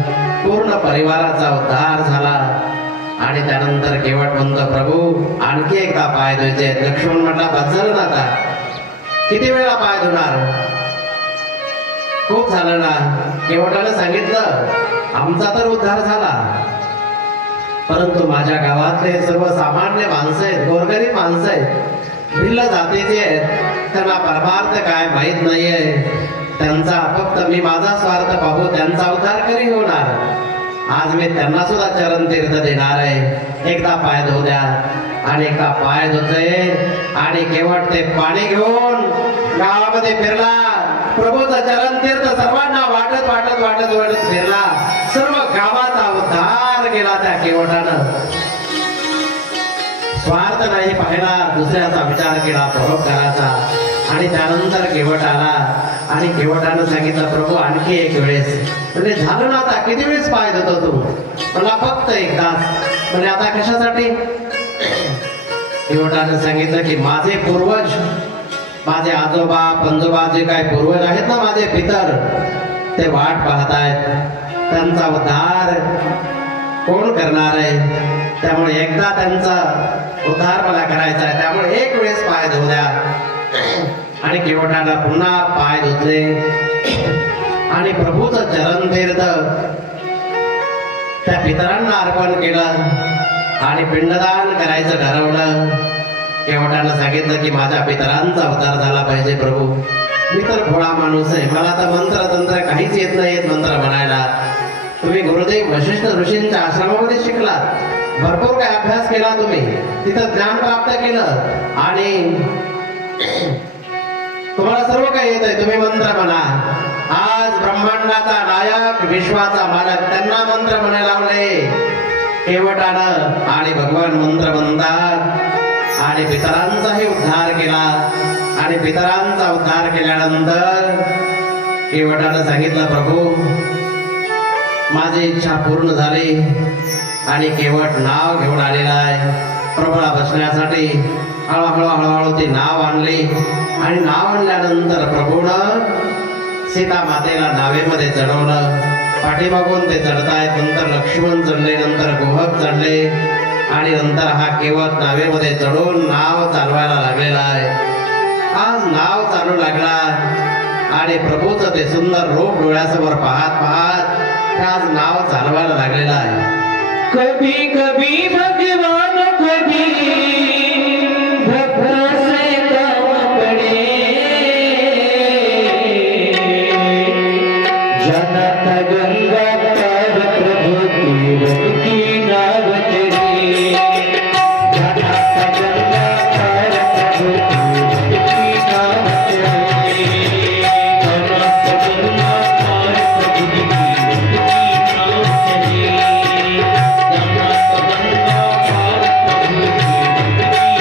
पूर्ण परिवाराचा उद्धार झाला. आणि त्यानंतर केवट म्हणतो प्रभू आणखी एकदा पाय धुवायचे. लक्ष्मण म्हटला बस झालं ना, आता किती वेळा पाय धुणार, खूप झालं ना. केवटानं सांगितलं आमचा तर उद्धार झाला, परंतु माझ्या गावातले सर्वसामान्य माणसं आहेत, गोरगरीब माणसं आहेत, भिल्ल जातीचे आहेत, त्यांना परमार्थ काय माहित नाहीये. त्यांचा फक्त मी माझा स्वार्थ पाहू त्यांचा उद्धार करी होणार. आज मी त्यांना सुद्धा चरण तीर्थ देणार आहे. एकदा पाय धुऊ द्या. आणि एकदा पाय धुतले आणि केवट ते पाणी घेऊन गावामध्ये फिरला. प्रभूचं चरण तीर्थ सर्वांना वाटत वाटत वाटत वाटत फिरला. सर्व गावाचा उद्धार केला त्या केवटानं. स्वार्थ नाही पाहिला, दुसऱ्याचा विचार केला, परोपकाराचा. आणि त्यानंतर केवट आला आणि केवटानं सांगितलं प्रभू आणखी एक वेळेस. म्हणजे झालं ना, आता किती वेळेस पाय धुतो तू, मला फक्त एकदाच. म्हणजे आता कशासाठी. केवटानं सांगितलं की माझे पूर्वज, माझे आजोबा पंजोबा जे काय पूर्वज आहेत ना, माझे पितर, ते वाट पाहतायत. त्यांचा उद्धार कोण करणार आहे. त्यामुळे एकदा त्यांचा उद्धार मला करायचा आहे. त्यामुळे एक वेळेस पाय धुऊ द्या. आणि केवटाला पुन्हा पाय धुतले आणि प्रभूचं चरण तीर्थ त्या पितरांना अर्पण केलं आणि पिंडदान करायचं ठरवलं. केवटानं सांगितलं की माझ्या पितरांचा उद्धार झाला पाहिजे प्रभू. मी तर भोळा माणूस आहे, मला तर मंत्र तंत्र काहीच येत नाहीत मंत्र म्हणायला. तुम्ही गुरुदेव वशिष्ठ ऋषींच्या आश्रमामध्ये शिकलात, भरपूर काय अभ्यास केला तुम्ही, तिथं ज्ञान प्राप्त केलं आणि तुम्हाला सर्व काही येत आहे. तुम्ही मंत्र म्हणा. आज ब्रह्मांडाचा नायक, विश्वाचा मालक, त्यांना मंत्र म्हणायला लावले केवटानं. आणि भगवान मंत्र म्हणतात आणि पितरांचाही उद्धार केला. आणि पितरांचा उद्धार केल्यानंतर केवटानं सांगितलं प्रभू माझी इच्छा पूर्ण झाली. आणि केवट नाव घेऊन आलेला आहे प्रभूला बसण्यासाठी. हळूहळू हळूहळू ती नाव आणली आणि नाव आणल्यानंतर प्रभूनं सीता मातेला नावेमध्ये चढवलं. पाठीमागून ते चढतायत. नंतर लक्ष्मण चढले, नंतर गोहक चढले आणि नंतर हा केवट नावेमध्ये चढून नाव चालवायला लागलेला आहे. आज नाव चालू लागला आणि प्रभूचं ते सुंदर रूप डोळ्यासमोर पाहत पाहत आज नाव चालवायला लागलेलं आहे. कभी कभी भगवान कभी भक्तों से काम पड़े, जनत गंगा पार प्रभु तीरथ की नाव चढ़े, जनत गंगा पार प्रभु तीरथ की नाव चढ़े, जनत गंगा पार प्रभु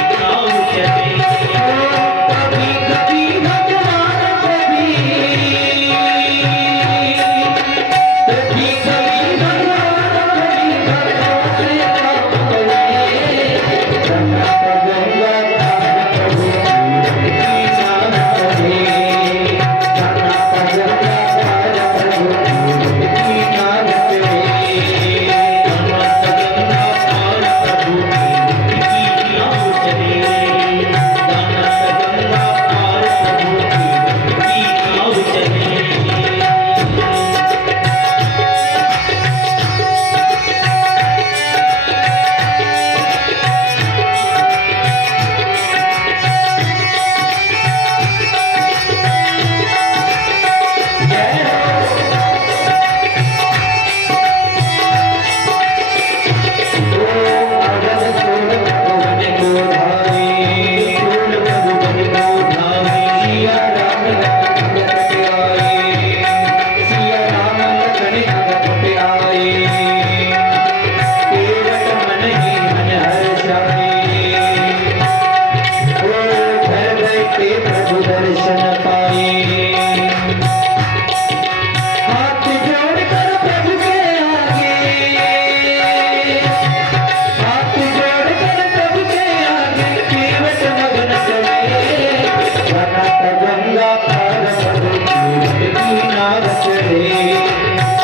तीरथ की नाव चढ़े,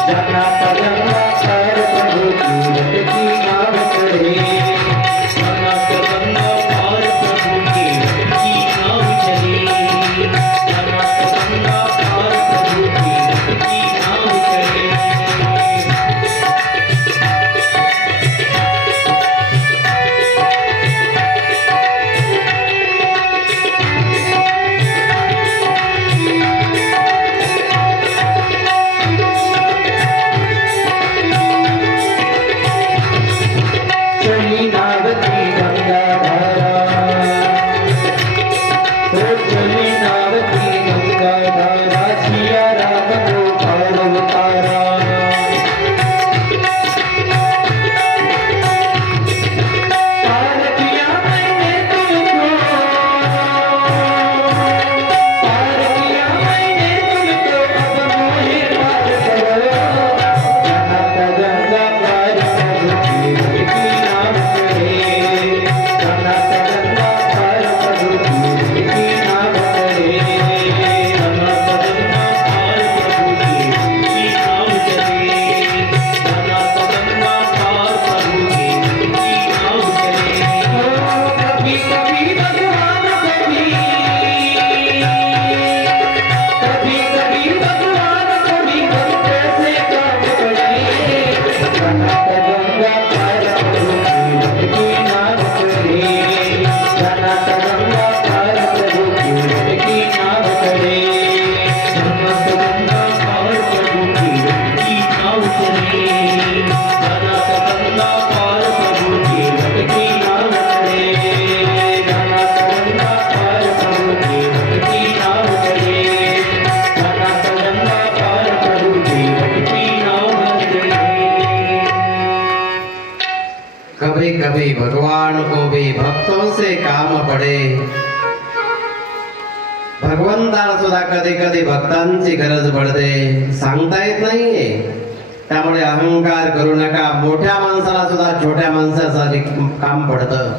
जनत गंगा पार प्रभु तीरथ की नाव चढ़े। कभी कभी भगवान कभी कभी कभी भगवान को भी भक्तों से काम पडे. भगवंताला सुद्धा कधी कधी भक्तांची गरज पडते, सांगता येत नाहीये. त्यामुळे अहंकार करू नका. मोठ्या माणसाला सुद्धा छोट्या माणसासाठी काम पडतं,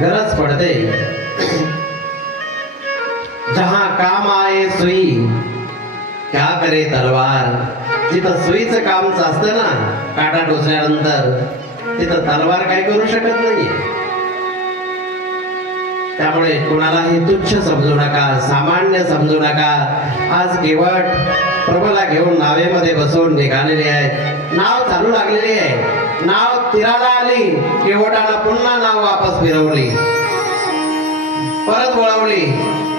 गरज पडते. जहां काम आए सुई क्या करे तलवार. जिथं सुईचं काम असतं ना, काटा टोचल्यानंतर तिथं तलवार काय करू शकत नाही. त्यामुळे कुणालाही तुच्छ समजू नका, सामान्य समजू नका. आज केवट प्रभूला घेऊन नावेमध्ये बसून निघालेली आहेत. नाव चालू लागलेली आहे. नाव तीराला आली. केवटानं पुन्हा नाव वापस फिरवली, परत वळवली.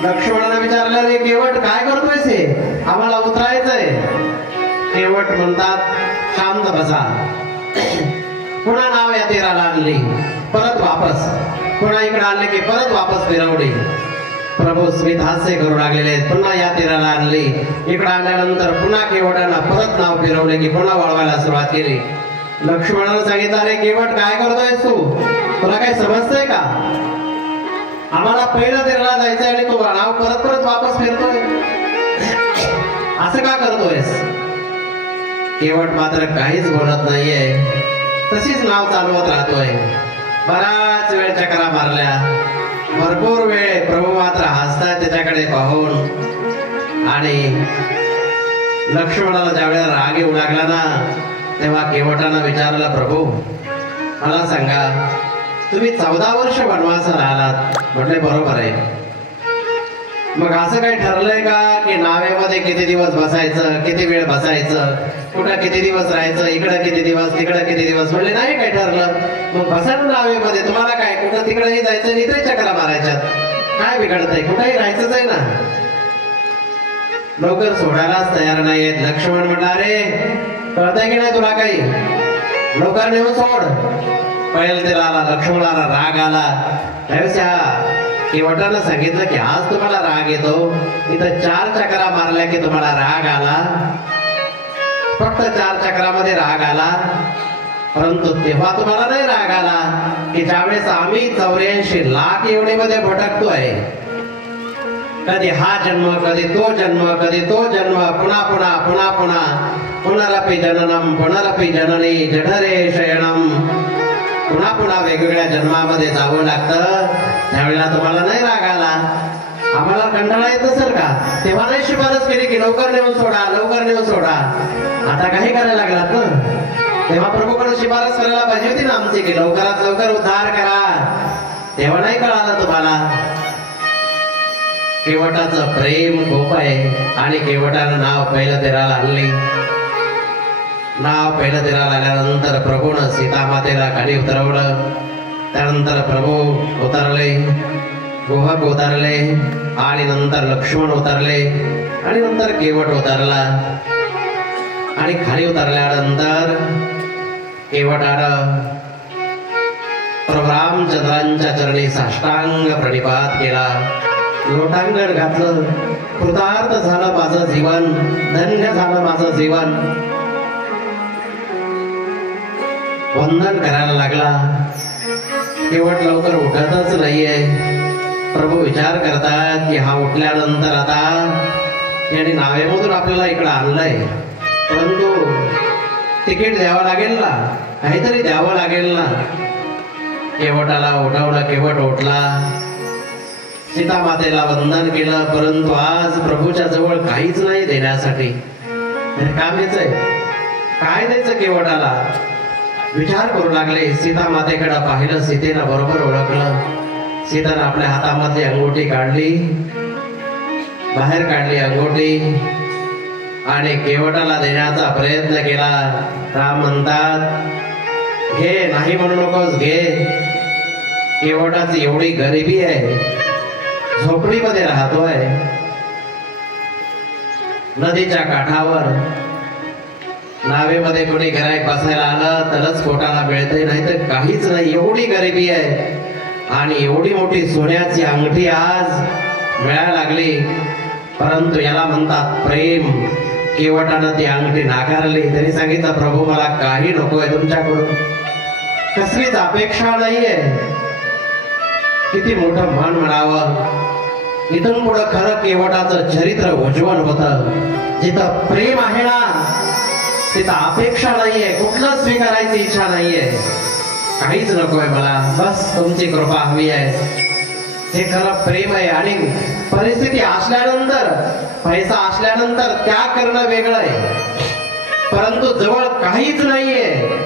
लक्ष्मणाने विचारलं, रे केवट काय करतोयस हे? आम्हाला उतरायचंय. केवट म्हणतात, शांत बसा. पुन्हा नाव या तीराला आणली, परत वापस. पुन्हा इकडे आणले की परत वापस फिरवली. प्रभू स्मित हास्य करू लागलेले आहेत. पुन्हा या तीराला आणली. इकडे आल्यानंतर पुन्हा केवटानं परत नाव फिरवले की पुन्हा वळवायला सुरुवात केली. लक्ष्मणानं सांगितलं, रे केवट काय करतोयस तू? तुला काही समजतंय का? आम्हाला पहिलं तीराला जायचंय आणि तू नाव परत परत वापस फिरतोय, असं का करतोयस? केवट मात्र काहीच बोलत नाहीये. तशीच नाव चालवत राहतोय. बराच वेळ चकरा मारल्या, भरपूर वेळ. प्रभू मात्र हसतात त्याच्याकडे पाहून. आणि लक्ष्मणाला ज्यावेळेला राग येऊ लागला ना, तेव्हा केवटानं विचारलं, प्रभू मला सांगा, तुम्ही 14 वर्ष वनवासाला आलात. म्हटले बरोबर आहे. मग असं काही ठरलंय का की नावेमध्ये किती दिवस बसायचं, किती वेळ बसायचं, कुठं किती दिवस राहायचं, इकडं किती दिवस, तिकडं किती दिवस? म्हणले नाही काही ठरलं. मग बसा ना नावेमध्ये, तुम्हाला काय कुठं तिकडेही जायचं आणि इथे चक्रा मारायच्यात, काय बिघडतंय? कुठेही राहायचंच आहे ना. लवकर सोडायलाच तयार नाहीयेत. लक्ष्मण म्हणला, रे कळतंय की नाही तुला काही? लवकर नेऊन सोड. पहिलं तिला आला, लक्ष्मणाला राग आला. त्यावेळेस केवटानं सांगितलं की आज तुम्हाला राग येतो, इथं 4 चक्रा मारल्या की तुम्हाला राग आला. फक्त 4 चक्रामध्ये राग आला. परंतु तेव्हा तुम्हाला नाही राग आला की ज्यावेळेस आम्ही 84 लाख एवढीमध्ये भटकतोय. कधी हा जन्म, कधी तो जन्म, कधी तो जन्म, पुन्हा पुन्हा पुन्हा पुन्हा, पुनरपि जननम पुनरपि जननी जठरे शयनम. पुन्हा पुन्हा वेगवेगळ्या जन्मामध्ये जावं लागतं. त्यावेळेला तुम्हाला नाही राग आला. आम्हाला कंटाळा येत असेल का? तेव्हा नाही शिफारस केली की लवकर नेऊन सोडा, लवकर नेऊन सोडा. आता काही करायला लागलात ना. तेव्हा प्रभूकडे शिफारस करायला पाहिजे होती ना आमची की लवकरात लवकर उद्धार करा. तेव्हा नाही कळालं तुम्हाला. केवटाचं प्रेम खूप आहे आणि केवटानं नाव पहिलं तीराला आणली. नाव पहिलं तीराला आल्यानंतर प्रभूनं सीतामातेला खाली उतरवलं. त्यानंतर प्रभू उतरले, गुहक उतरले आणि नंतर लक्ष्मण उतरले आणि नंतर केवट उतरला. आणि खाली उतरल्यानंतर केवटानं प्रभू रामचंद्रांच्या चरणी साष्टांग प्रणिपात केला, लोटांगण घातलं. कृतार्थ झालं माझं जीवन, धन्य झालं माझं जीवन. वंदन करायला लागला. केवट लवकर उठतच नाहीये. प्रभू विचार करतात की हा उठल्यानंतर आता याने नावेमधून आपल्याला इकडं आणलंय, परंतु तिकीट द्यावं लागेल ना, काहीतरी द्यावं लागेल ना. केवटाला उठवलं. केवट उठला. सीतामातेला वंदन केलं. परंतु आज प्रभूच्या जवळ काहीच नाही देण्यासाठी. कामेच आहे, काय द्यायचं केवटाला? विचार करू लागले. सीतामातेकडे पाहिलं. सीतेनं बरोबर ओळखलं. सीतानं आपल्या हातामधली अंगोठी काढली, बाहेर काढली अंगोठी आणि केवटाला देण्याचा प्रयत्न केला. राम म्हणतात, घे, नाही म्हणू नकोस, घे. केवटाची एवढी गरिबी आहे, झोपडीमध्ये राहतोय, नदीच्या काठावर. नावेमध्ये कोणी गिऱ्हाईक बसायला आलं तरच पोटाला मिळते, नाही तर काहीच नाही. एवढी गरिबी आहे आणि एवढी मोठी सोन्याची अंगठी आज मिळायला लागली. परंतु याला म्हणतात प्रेम. केवटानं ती अंगठी नाकारली. तरी सांगितलं, प्रभू मला काही नकोय तुमच्याकडून, कसलीच अपेक्षा नाहीये. किती मोठं मन म्हणावं. इथून पुढं खरं केवटाचं चरित्र उज्ज्वल होतं. जिथं प्रेम आहे ना तिथं अपेक्षा नाहीये, कुठलंच स्वीकारायची इच्छा नाहीये. काहीच नकोय मला, बस तुमची कृपा हवी आहे. हे खरं प्रेम आहे. आणि परिस्थिती असल्यानंतर, पैसा असल्यानंतर त्याग करणं वेगळं आहे. परंतु जवळ काहीच नाहीये,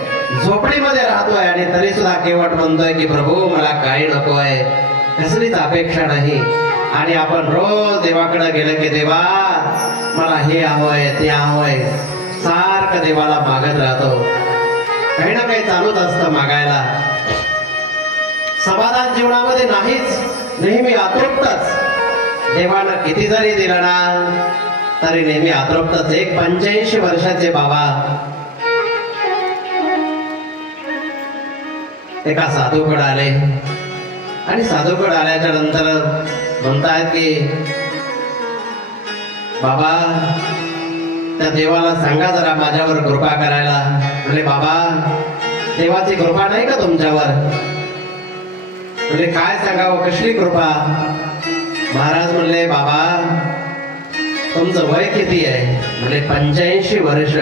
झोपडीमध्ये राहतोय आणि तरी सुद्धा केवट म्हणतोय की प्रभू मला काही नकोय. कसलीच अपेक्षा नाही आणि आपण रोज देवाकडे गेलं की देवा मला हे हवंय ते हवंय सारखं देवाला मागत राहतो. काही ना काही चालूच असतं मागायला. समाधान जीवनामध्ये नाहीच, नेहमी अतृप्तच. देवानं किती जरी दिलं ना तरी नेहमी अतृप्तच. एक 85 वर्षाचे बाबा एका साधूकडे आले आणि साधूकडे आल्याच्या नंतर म्हणतायत की बाबा त्या देवाला सांगा जरा माझ्यावर कृपा करायला. म्हणजे बाबा देवाची कृपा नाही का तुमच्यावर? म्हणजे काय सांगावं, कसली कृपा? महाराज म्हणले बाबा तुमचं वय किती आहे? म्हणजे 85 वर्ष.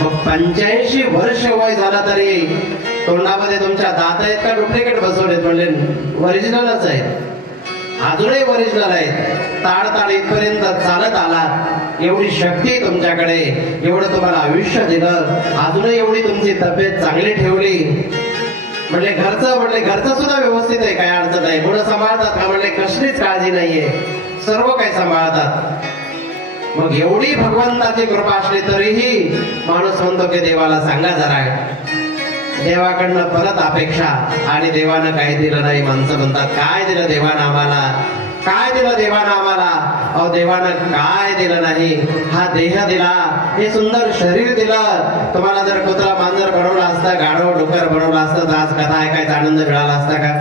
मग 85 वर्ष वय झालं तरी तोंडामध्ये तुमच्या दात आहेत का डुप्लिकेट बसवलेत? म्हणले ओरिजिनलच आहेत, अजूनही ओरिजिनल आहेत. ताड इथपर्यंत चालत आलात, एवढी शक्ती तुमच्याकडे, एवढं तुम्हाला आयुष्य दिलं, अजूनही एवढी तुमची तब्येत चांगली ठेवली. म्हणले घरचं सुद्धा व्यवस्थित आहे, काय अडचण नाही. मुलं सांभाळतात का? म्हणले कसलीच काळजी नाहीये, सर्व काही सांभाळतात. मग एवढी भगवंताची कृपा असली तरीही माणूस म्हणतो की देवाला सांगा जरा. देवाकडनं परत अपेक्षा आणि देवानं काही दिलं नाही. माणसं म्हणतात काय दिलं देवानं आम्हाला, काय दिलं देवानं आम्हाला? अहो देवानं काय दिलं नाही? हा देह दिला, हे सुंदर शरीर दिलं. तुम्हाला जर कुत्रा मांजर बनवलं असतं, गाढव डुकर बनवलं असतं तर आज कथा ऐकायचा आनंद मिळाला असता का?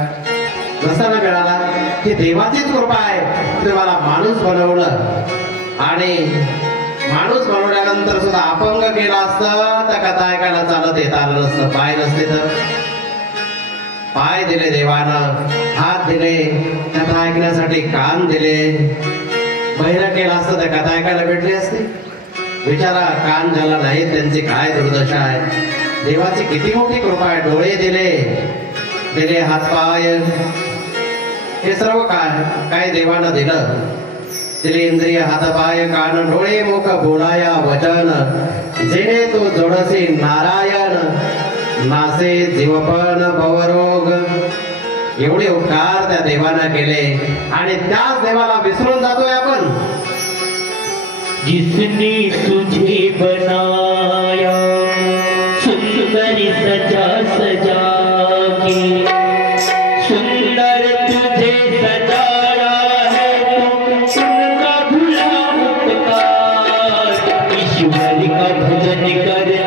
नसताना मिळाला. ही देवाचीच कृपा आहे. तुम्हाला माणूस बनवलं आणि माणूस बनवल्यानंतर सुद्धा अपंग केला असतं तर कथा ऐकायला चालत येत आलं नसतं. पाय नसते तर पाय दिले देवानं, हात दिले, कथा ऐकण्यासाठी कान दिले. बहिरं केला असतं तर कथा ऐकायला भेटली असते. विचारा कान ज्याला नाही त्यांची काय दुर्दशा आहे. देवाची किती मोठी कृपा आहे. डोळे दिले, हातपाय, हे सर्व काय देवानं दिलं. दिले इंद्रिय, हातपाय, कान, डोळे, मुख, बोलाया वचन, जेणे तो जोडसे नारायण, नासे जीवपण भवरोग. एवढे उपकार त्या देवानं केले आणि त्याच देवाला विसरून जातोय आपण. जिसने तुझे बनाया सुंदर सजा सजा के, सुंदर तुझे सजाया है उनका भुला उपकार. ईश्वर का भजन करने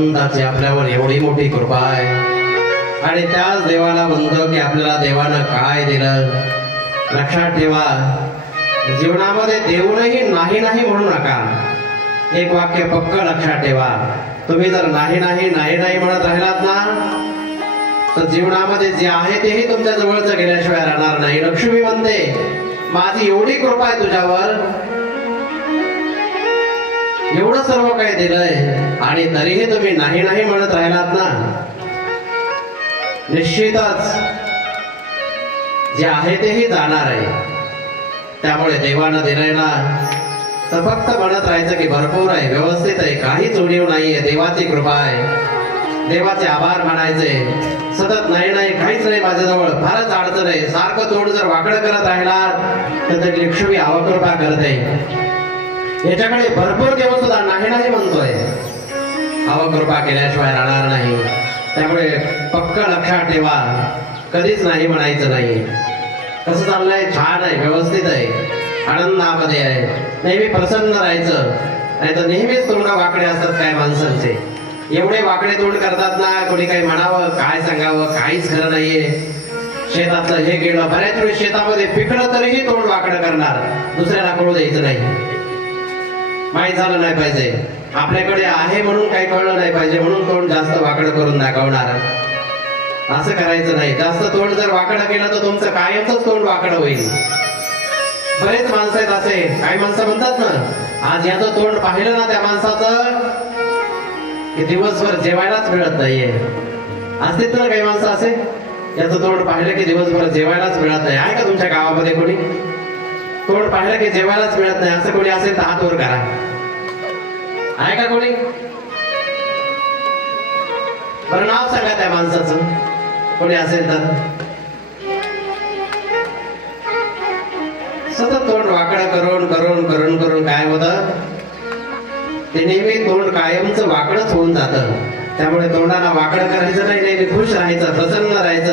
भगवंताची आपल्यावर एवढी मोठी कृपा आहे आणि त्याच देवाला म्हणतो की आपल्याला देवानं काय दिलं. लक्षात ठेवा, जीवनामध्ये देऊनही नाही नाही म्हणू नका. एक वाक्य पक्क लक्षात ठेवा, तुम्ही जर नाही नाही नाही नाही म्हणत राहिलात ना तर जीवनामध्ये जे आहे तेही तुमच्या जवळचं गेल्याशिवाय राहणार नाही. लक्ष्मी म्हणते माझी एवढी कृपा आहे तुझ्यावर, एवढं सर्व काही दिलंय आणि तरीही तुम्ही नाही नाही म्हणत राहिलात ना, निश्चितच जे आहे तेही जाणार आहे. त्यामुळे देवानं दिलंय ना तर फक्त म्हणत राहायचं की भरपूर आहे, व्यवस्थित आहे, काहीच उणीव नाहीये, देवाची कृपा आहे. देवाचे आभार मानायचे. सतत नाही नाही काहीच नाही माझ्याजवळ, फारच अडचण आहे, सारखं तोंड जर वाकडं करत राहिला तर लक्ष्मी अवकृपा करते. याच्याकडे भरपूर देव सुद्धा नाही नाही म्हणतोय, अवकृपा केल्याशिवाय राहणार नाही. त्यामुळे पक्क लक्षात ठेवा, कधीच नाही म्हणायचं नाही. कसं चाललंय? छान आहे, व्यवस्थित आहे, आनंदामध्ये आहे, नेहमी प्रसन्न राहायचं. नाही तर नेहमीच तोंड वाकडे असतात काय माणसांचे. एवढे वाकडे तोंड करतात ना, कोणी काही म्हणावं काय सांगावं काहीच खरं नाहीये. शेतातलं हे गेलं, बऱ्याच वेळी शेतामध्ये पिकलं तरीही तोंड वाकडं करणार, दुसऱ्याला कळू द्यायचं नाही. माहीत झालं नाही पाहिजे, आपल्याकडे आहे म्हणून काही कळलं नाही पाहिजे म्हणून तोंड जास्त वाकडं करून दाखवणार. असं करायचं नाही. जास्त तोंड जर वाकडं केलं तर तुमचं कायमच तोंड वाकडं होईल. बरेच माणसं आहेत असे, काही माणसं म्हणतात ना आज याचं तोंड पाहिलं ना त्या माणसाचं की दिवसभर जेवायलाच मिळत नाहीये. असतेच ना काही माणसं असे, याचं तोंड पाहिलं की दिवसभर जेवायलाच मिळत नाही. आहे का तुमच्या गावामध्ये कोणी तोंड पाहिलं की जेवायलाच मिळत नाही असं कोणी असेल तर हात वर करा. आहे का कोणी? बरं नाव सांगा त्या माणसाचं, कोणी असेल तर. सतत तोंड वाकडं करून करून करून करून काय होतं, ते नेहमी तोंड कायमचं वाकडच होऊन जातं. त्यामुळे तोंडाला वाकडं करायचं नाही, नेहमी खुश राहायचं, प्रसन्न राहायचं,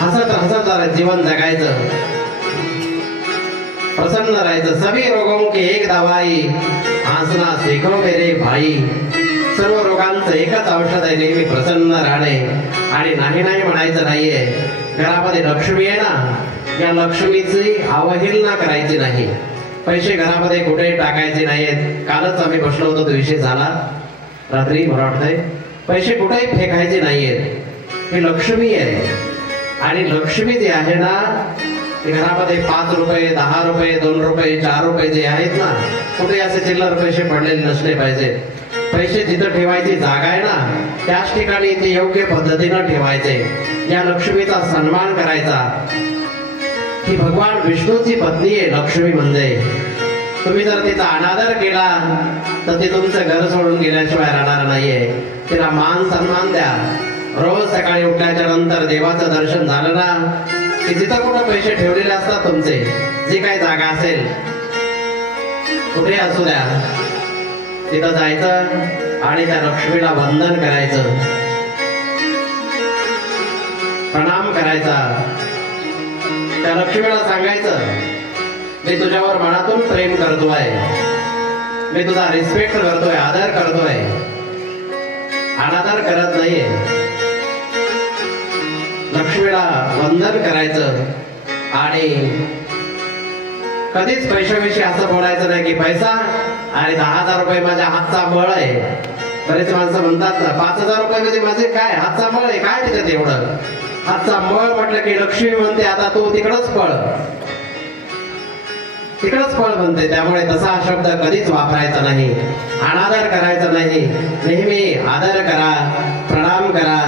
हसत हसत जीवन जगायचं, प्रसन्न राहायचं. सभी रोगों की एक दवाई, हसना सीखो मेरे भाई. सर्व रोगांचं एकच औषध आहे, नेहमी प्रसन्न राहणे आणि नाही नाही म्हणायचं नाहीये. घरामध्ये लक्ष्मी आहे ना, या लक्ष्मीची अवहेलना करायची नाही. पैसे घरामध्ये कुठेही टाकायचे नाहीयेत. कालच आम्ही बसलो होतो, तो विषय झाला रात्री, मला वाटतंय. पैसे कुठेही फेकायचे नाहीयेत. ही लक्ष्मी आहे आणि लक्ष्मी जी आहे ना घरामध्ये 5 रुपये 10 रुपये 2 रुपये 4 रुपये जे आहेत ना, कुठे असे चिल्लर पैसे पडलेले नसले पाहिजे. पैसे जिथं ठेवायची जागा आहे ना त्याच ठिकाणी ते योग्य पद्धतीनं ठेवायचे. या लक्ष्मीचा सन्मान करायचा. ही भगवान विष्णूची पत्नी आहे लक्ष्मी म्हणजे. तुम्ही जर तिचा अनादर केला तर ती तुमचं घर सोडून गेल्याशिवाय राहणार नाहीये. तिला मान सन्मान द्या. रोज सकाळी उठल्याच्या नंतर देवाचं दर्शन झालं ना की जिथं कुठं पैसे ठेवलेले असतात तुमचे, जी काही जागा असेल कुठे असू द्या, तिथं जायचं आणि त्या लक्ष्मीला वंदन करायचं, प्रणाम करायचा. त्या लक्ष्मीला सांगायचं मी तुझ्यावर मनातून प्रेम करतोय, मी तुझा रिस्पेक्ट करतोय, आदर करतोय, अनादर करत नाहीये. लक्ष्मीला वंदन करायचं आणि कधीच पैशाविषयी असं बोलायचं नाही की पैसा आणि 10,000 रुपये माझ्या हातचा मळ आहे. बरेच माणसं म्हणतात ना 5,000 रुपये मध्ये माझे काय हातचा मळ आहे, काय त्याच्यात एवढं. हातचा मळ म्हटलं की लक्ष्मी म्हणते आता तू तिकडच पळ, तिकडच पळ म्हणते. त्यामुळे तसा शब्द कधीच वापरायचा नाही, अनादर करायचा नाही. नेहमी आदर करा, प्रणाम करा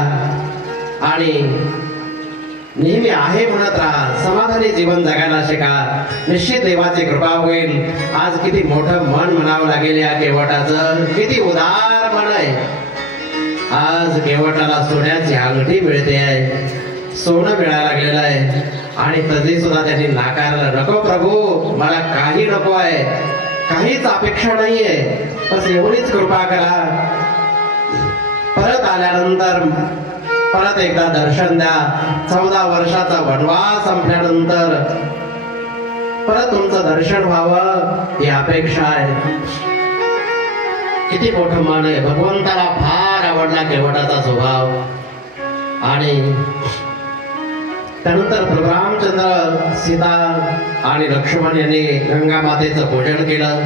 आणि नेहमी आहे म्हणत राहा. समाधानी जीवन जगायला शिका. निश्चित देवाची कृपा होईल. आज किती मोठं मन म्हणावं लागेल या केवटाचं, किती उदार मन आहे. आज केवटाला सोन्याची अंगठी मिळते आहे, सोनं मिळायला लागलेलं आहे आणि तरी सुद्धा त्यांनी नाकारलं. नको प्रभू, मला काही नको आहे, काहीच अपेक्षा नाहीये, बस एवढीच कृपा करा. परत आल्यानंतर परत एकदा दर्शन द्या. 14 वर्षाचा वनवास संपल्यानंतर परत तुमचं दर्शन व्हावं ही अपेक्षा आहे. किती मोठं मन आहे. भगवंताला फार आवडला केवटाचा स्वभाव. आणि त्यानंतर प्रभू रामचंद्र, सीता आणि लक्ष्मण यांनी गंगा मातेचं पूजन केलं,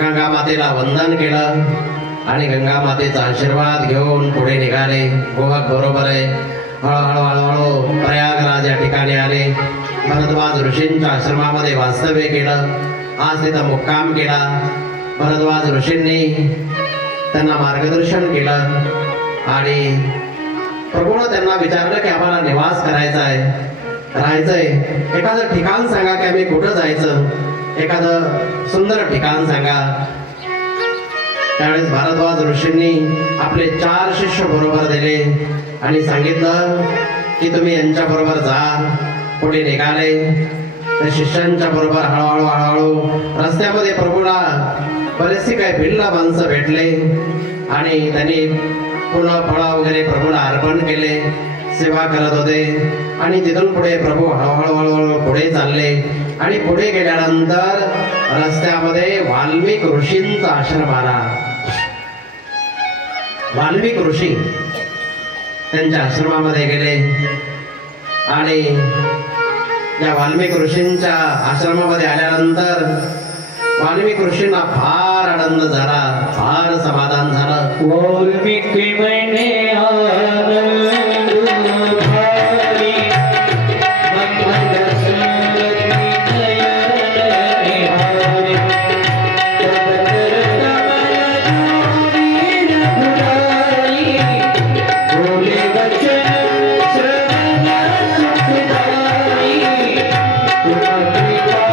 गंगा मातेला वंदन केलं आणि गंगा मातेचा आशीर्वाद घेऊन पुढे निघाले. गोवक बरोबर आहे. हळूहळू हळूहळू प्रयागराज या ठिकाणी आले. भरद्वाज ऋषींच्या आश्रमामध्ये वास्तव्य केलं. आज तिथं मुक्काम केला. भरद्वाज ऋषींनी त्यांना मार्गदर्शन केलं आणि प्रभूनं त्यांना विचारलं की आम्हाला निवास करायचा आहे, राहायचंय, एखादं ठिकाण सांगा की आम्ही कुठं जायचं, एखादं सुंदर ठिकाण सांगा. त्यावेळेस भारद्वाज ऋषींनी आपले 4 शिष्य बरोबर दिले आणि सांगितलं की तुम्ही यांच्या बरोबर जा. पुढे निघाले. त्या शिष्यांच्या बरोबर हळूहळू हळूहळू रस्त्यामध्ये प्रभूला बरेचसे काही भिल्ल माणसं भेटले आणि त्यांनी फुलं फळं वगैरे प्रभूला अर्पण केले, सेवा करत होते. आणि तिथून पुढे प्रभू हळूहळू हळूहळू पुढे चालले आणि पुढे गेल्यानंतर रस्त्यामध्ये वाल्मिक ऋषींचा आश्रम आला. वाल्मिक ऋषी त्यांच्या आश्रमामध्ये गेले आणि या वाल्मिक ऋषींच्या आश्रमामध्ये आल्यानंतर वाल्मिक ऋषींना फार आनंद झाला, फार समाधान झालं. वाल्मिकी मैंने आनंद भारी मंगल सुंदरी नयन निहारी तदकर कमल जोड़ी रघुराई बोले वचन श्रवण सुखदाई तुम कृपा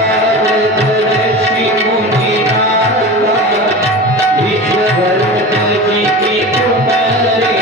दर्शी मुनि नाथा विश्ववर की तुम्हारे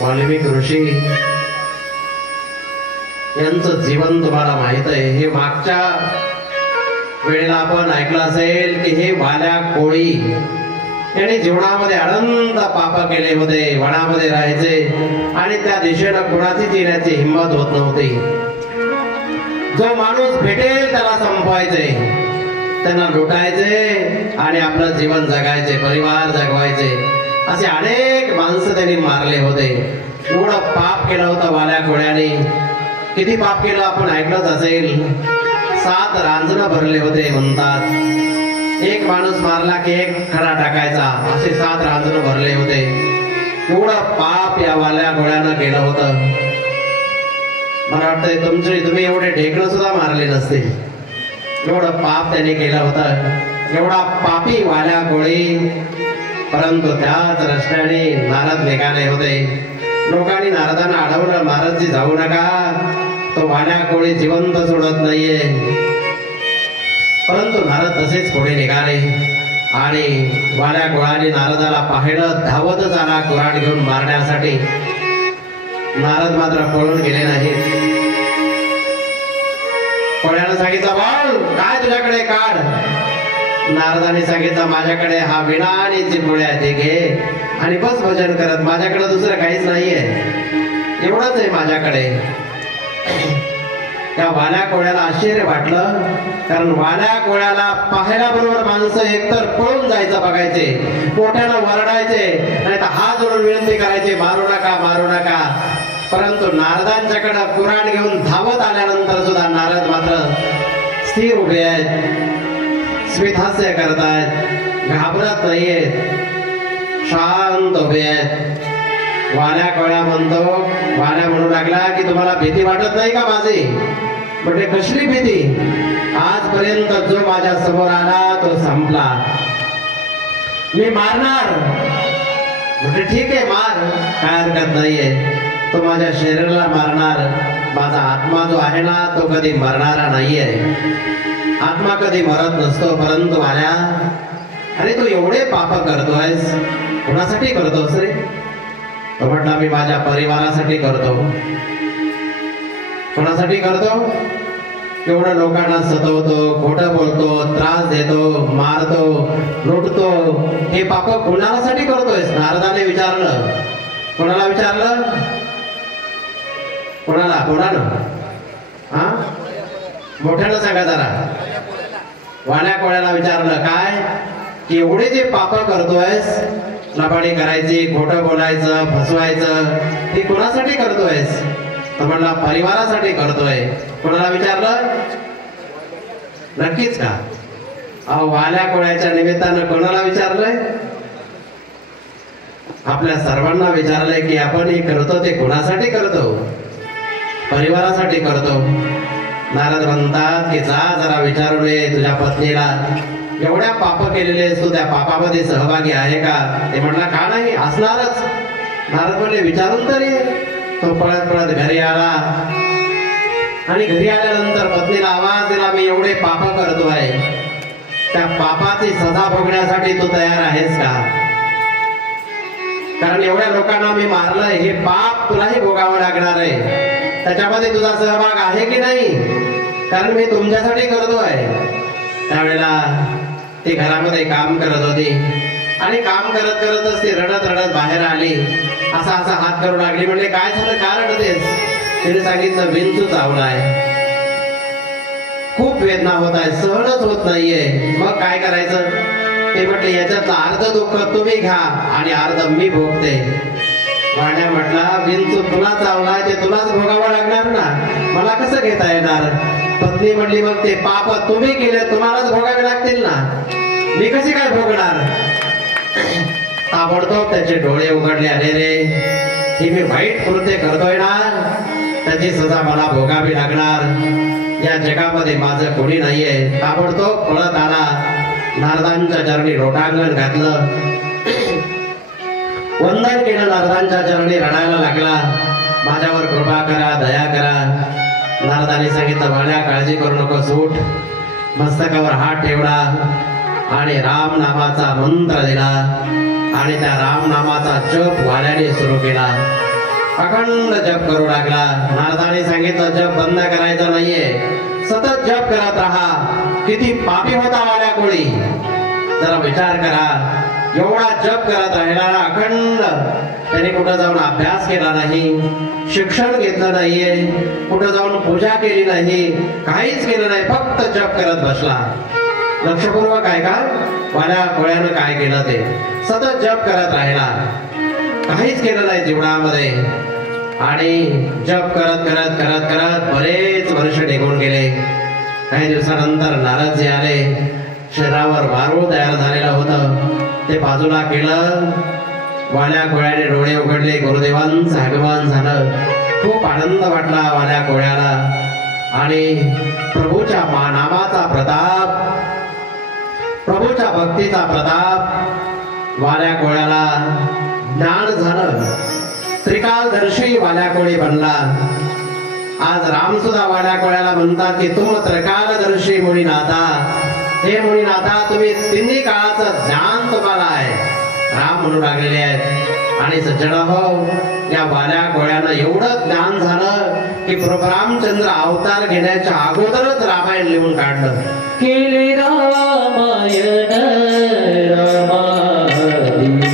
वाल्मिक ऋषी यांचं जीवन तुम्हाला माहित आहे. हे मागच्या वेळेला आपण ऐकलं असेल की हे वाल्या कोळी यांनी जीवनामध्ये अनंत पाप केले होते. वनामध्ये राहायचे आणि त्या दिशेनं कुणाचीच येण्याची हिंमत होत नव्हती. जो माणूस भेटेल त्याला संपवायचे, त्यांना लुटायचे आणि आपलं जीवन जगायचे, परिवार जगवायचे. असे अनेक माणसं त्यांनी मारले होते. एवढं पाप केलं होतं वाल्या कोळ्याने. किती पाप केलं आपण ऐकलंच असेल. 7 रांजणं भरले होते म्हणतात. एक माणूस मारला की एक खडा टाकायचा, असे 7 रांजणं भरले होते. एवढं पाप या वाल्या कोळ्यानं केलं होतं. मला वाटतंय तुम्ही एवढे ढेकळं सुद्धा मारले नसते, एवढं पाप त्यांनी केलं होतं. एवढा पापी वाल्या कोळी. परंतु त्याच रस्त्याने नारद निघाले होते. लोकांनी नारदांना अडवलं, नारदजी जाऊ नका, तो वाल्या कोळी जिवंत सोडत नाहीये. परंतु नारद तसेच पुढे निघाले आणि वाल्या कोळाने नारदाला पाहिलं, धावतच आला कुऱ्हाड घेऊन मारण्यासाठी. नारद मात्र पळून गेले नाहीत. कोळ्यानं सांगितलं, बोल काय तुझ्याकडे काढ. नारदाने सांगितलं, माझ्याकडे हा विणा आणि चिमुळ्या ते घे आणि बस भजन करत, माझ्याकडे दुसरं काहीच नाहीये, एवढंच आहे माझ्याकडे. त्या वाल्या कोळ्याला आश्चर्य वाटलं, कारण वाल्या कोळ्याला पाहायला बरोबर माणसं एकतर पळून जायचं बघायचे, मोठ्यानं वरडायचे आणि हात जोडून विनंती करायचे, मारू नका मारू नका. परंतु नारदांच्याकडे कुऱ्हाड घेऊन धावत आल्यानंतर सुद्धा नारद मात्र स्थिर उभे आहेत, स्मितहास्य करतायत, घाबरत नाहीयेत, शांत उभे आहेत. वाल्या कोळ्या म्हणतो, वाल्या म्हणू लागला की तुम्हाला भीती वाटत नाही का माझी? म्हणजे कसली भीती? आजपर्यंत जो माझ्या समोर आला तो संपला, मी मारणार. म्हणजे ठीक आहे, मार, काय हरकत नाहीये. तो माझ्या शरीराला मारणार, माझा आत्मा जो आहे ना तो कधी मरणारा नाहीये. आत्मा कधी मरत नसतो. परंतु वाल्या, अरे तू एवढे पाप करतोयस, कोणासाठी करतोस रे? तो म्हटला, मी माझ्या परिवारासाठी करतो. कोणासाठी करतो? एवढं लोकांना सतवतो, खोटं बोलतो, त्रास देतो, मारतो, लुटतो, हे पाप कोणासाठी करतोयस? नारदाने विचारलं. कोणाला विचारलं? कोणाला? हा, मोठ्यानं सांगा जरा. वाल्या कोळ्याला विचारलं. काय की एवढे जे पाप करतोयस, लबाडी करायची, खोटं बोलायचं, फसवायचं, हे कोणासाठी करतोयस? तर म्हणला, परिवारासाठी करतोय. कोणाला विचारलं? नक्कीच का? अहो, वाल्या कोळ्याच्या निमित्तानं कोणाला विचारलंय? आपल्या सर्वांना विचारलंय की आपण हे करतो ते कोणासाठी करतो? परिवारासाठी करतो. नारद म्हणतात की जा जरा विचारून ये तुझ्या पत्नीला, एवढ्या पाप केलेले तू त्या पापामध्ये सहभागी आहे का? ते म्हणला, का नाही, असणारच. नारद म्हणले, विचारून तरी. तो पळत पळत घरी आला आणि घरी आल्यानंतर पत्नीला आवाज दिला, मी एवढे पाप करतोय, त्या पापाची सजा भोगण्यासाठी तू तयार आहेस का? कारण एवढ्या लोकांना मी मारलंय, हे पाप तुलाही भोगावं लागणार आहे. त्याच्यामध्ये तुझा सहभाग आहे की नाही? कारण मी तुमच्यासाठी करतोय. त्यावेळेला ती घरामध्ये काम करत होती आणि काम करत करतच ती रडत रडत बाहेर आली. असा हात करू लागली. म्हणले, काय झालं, का रडतेस? तिने सांगितलं, विंचू चावलाय, खूप वेदना होत आहे, सहनच होत नाहीये. मग काय करायचं? ते म्हटले, याच्यातलं अर्ध दुःख तुम्ही घ्या आणि अर्ध मी भोगते. वाण्या म्हटला, विंचू तुला चावलाय, ते तुलाच भोगावं लागणार ना, मला कसं घेता येणार? पत्नी म्हणली, मग ते पाप तुम्ही केले, तुम्हालाच भोगावे लागतील ना, मी कशी काय भोगणार? ताबडतोब त्याचे डोळे उघडले. अरे रे, ही मी वाईट कृत्य करतोय ना, त्याची सजा मला भोगावी लागणार. या जगामध्ये माझं कोणी नाहीये. ताबडतोब पळत आला, नारदांच्या चरणी लोटांगण घातलं, वंदन केलं, नारदांच्या चरणी रडायला लागला, माझ्यावर कृपा करा, दया करा. नारदांनी सांगितलं, वाल्या काळजी करू नको, सूट. मस्तकावर हात ठेवला आणि राम नामाचा मंत्र दिला आणि त्या राम नामाचा जप वाल्याने सुरू केला. अखंड जप करू लागला. नारदाने सांगितलं, जप बंद करायचा नाहीये, सतत जप करत राहा. किती पापी होता वाल्या कोळी, जरा विचार करा. एवढा जप करत राहिला अखंड. त्याने कुठं जाऊन अभ्यास केला नाही, शिक्षण घेतलं नाहीये, कुठं जाऊन पूजा केली नाही, काहीच केलं नाही, फक्त जप करत बसला. लक्षपूर्वक आहे का? वाल्या कोळ्यानं काय केलं ते सतत जप करत राहिला, काहीच केलं नाही जीवनामध्ये. आणि जप करत करत करत करत बरेच वर्ष निघून गेले. काही दिवसानंतर नारदजी आले. शरीरावर वारूळ तयार झालेलं होतं, ते बाजूला केलं. वाल्या कोळ्याने डोळे उघडले, गुरुदेवांचं आगमन झालं. खूप आनंद वाटला वाल्या कोळ्याला. आणि प्रभूच्या नामाचा प्रताप, प्रभूच्या भक्तीचा प्रताप वाल्या कोळ्याला ज्ञान झालं. त्रिकालदर्शी वाल्या कोळी बनला. आज राम सुद्धा वाल्या कोळ्याला म्हणतात की तुम त्रिकालदर्शी मुनीनाथा. हे मुनीनाथा, तुम्ही तिन्ही काळाचं ज्ञान तुम्हाला आहे, राम म्हणू लागलेले आहेत. आणि सज्जन हो, या वाल्या कोळ्यानं एवढं ज्ञान झालं की प्रभू रामचंद्र अवतार घेण्याच्या अगोदरच रामायण लिहून काढलं. केले रामायण रामादी, केले रामायण रामादी.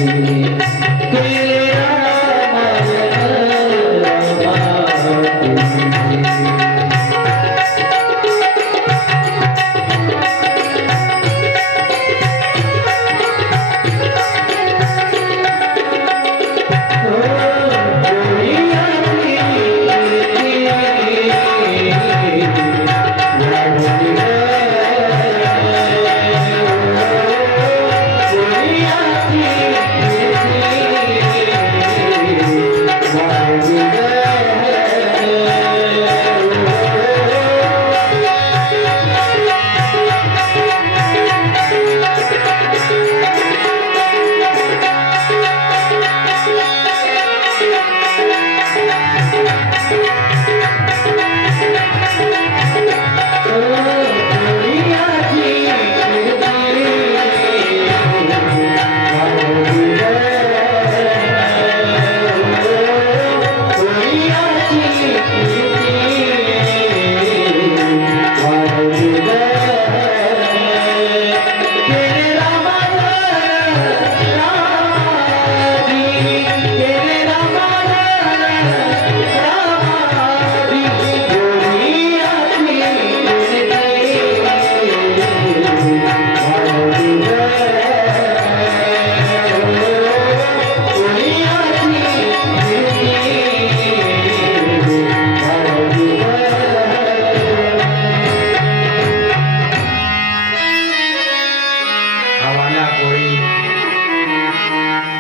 आवाल्या कोळी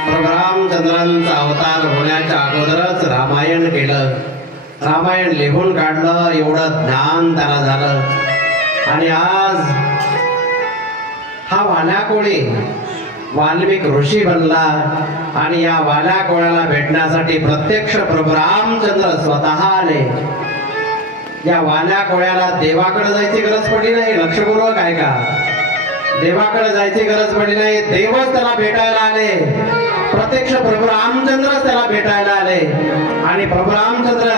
प्रभू रामचंद्रांचा अवतार होण्याच्या अगोदरच रामायण केलं, रामायण लिहून काढलं, एवढं ज्ञान त्याला झालं. आणि आज हा वाल्या कोळी वाल्मिक ऋषी बनला. आणि या वाल्या कोळ्याला भेटण्यासाठी प्रत्यक्ष प्रभू रामचंद्र स्वतः आले. या वाल्या कोळ्याला देवाकडे जायची गरज पडली नाही. लक्षपूर्वक आहे का? देवाकडे जायची गरज पडली नाही. देवच त्याला भेटायला आले. प्रत्यक्ष प्रभू रामचंद्रच त्याला भेटायला आले. आणि प्रभू रामचंद्र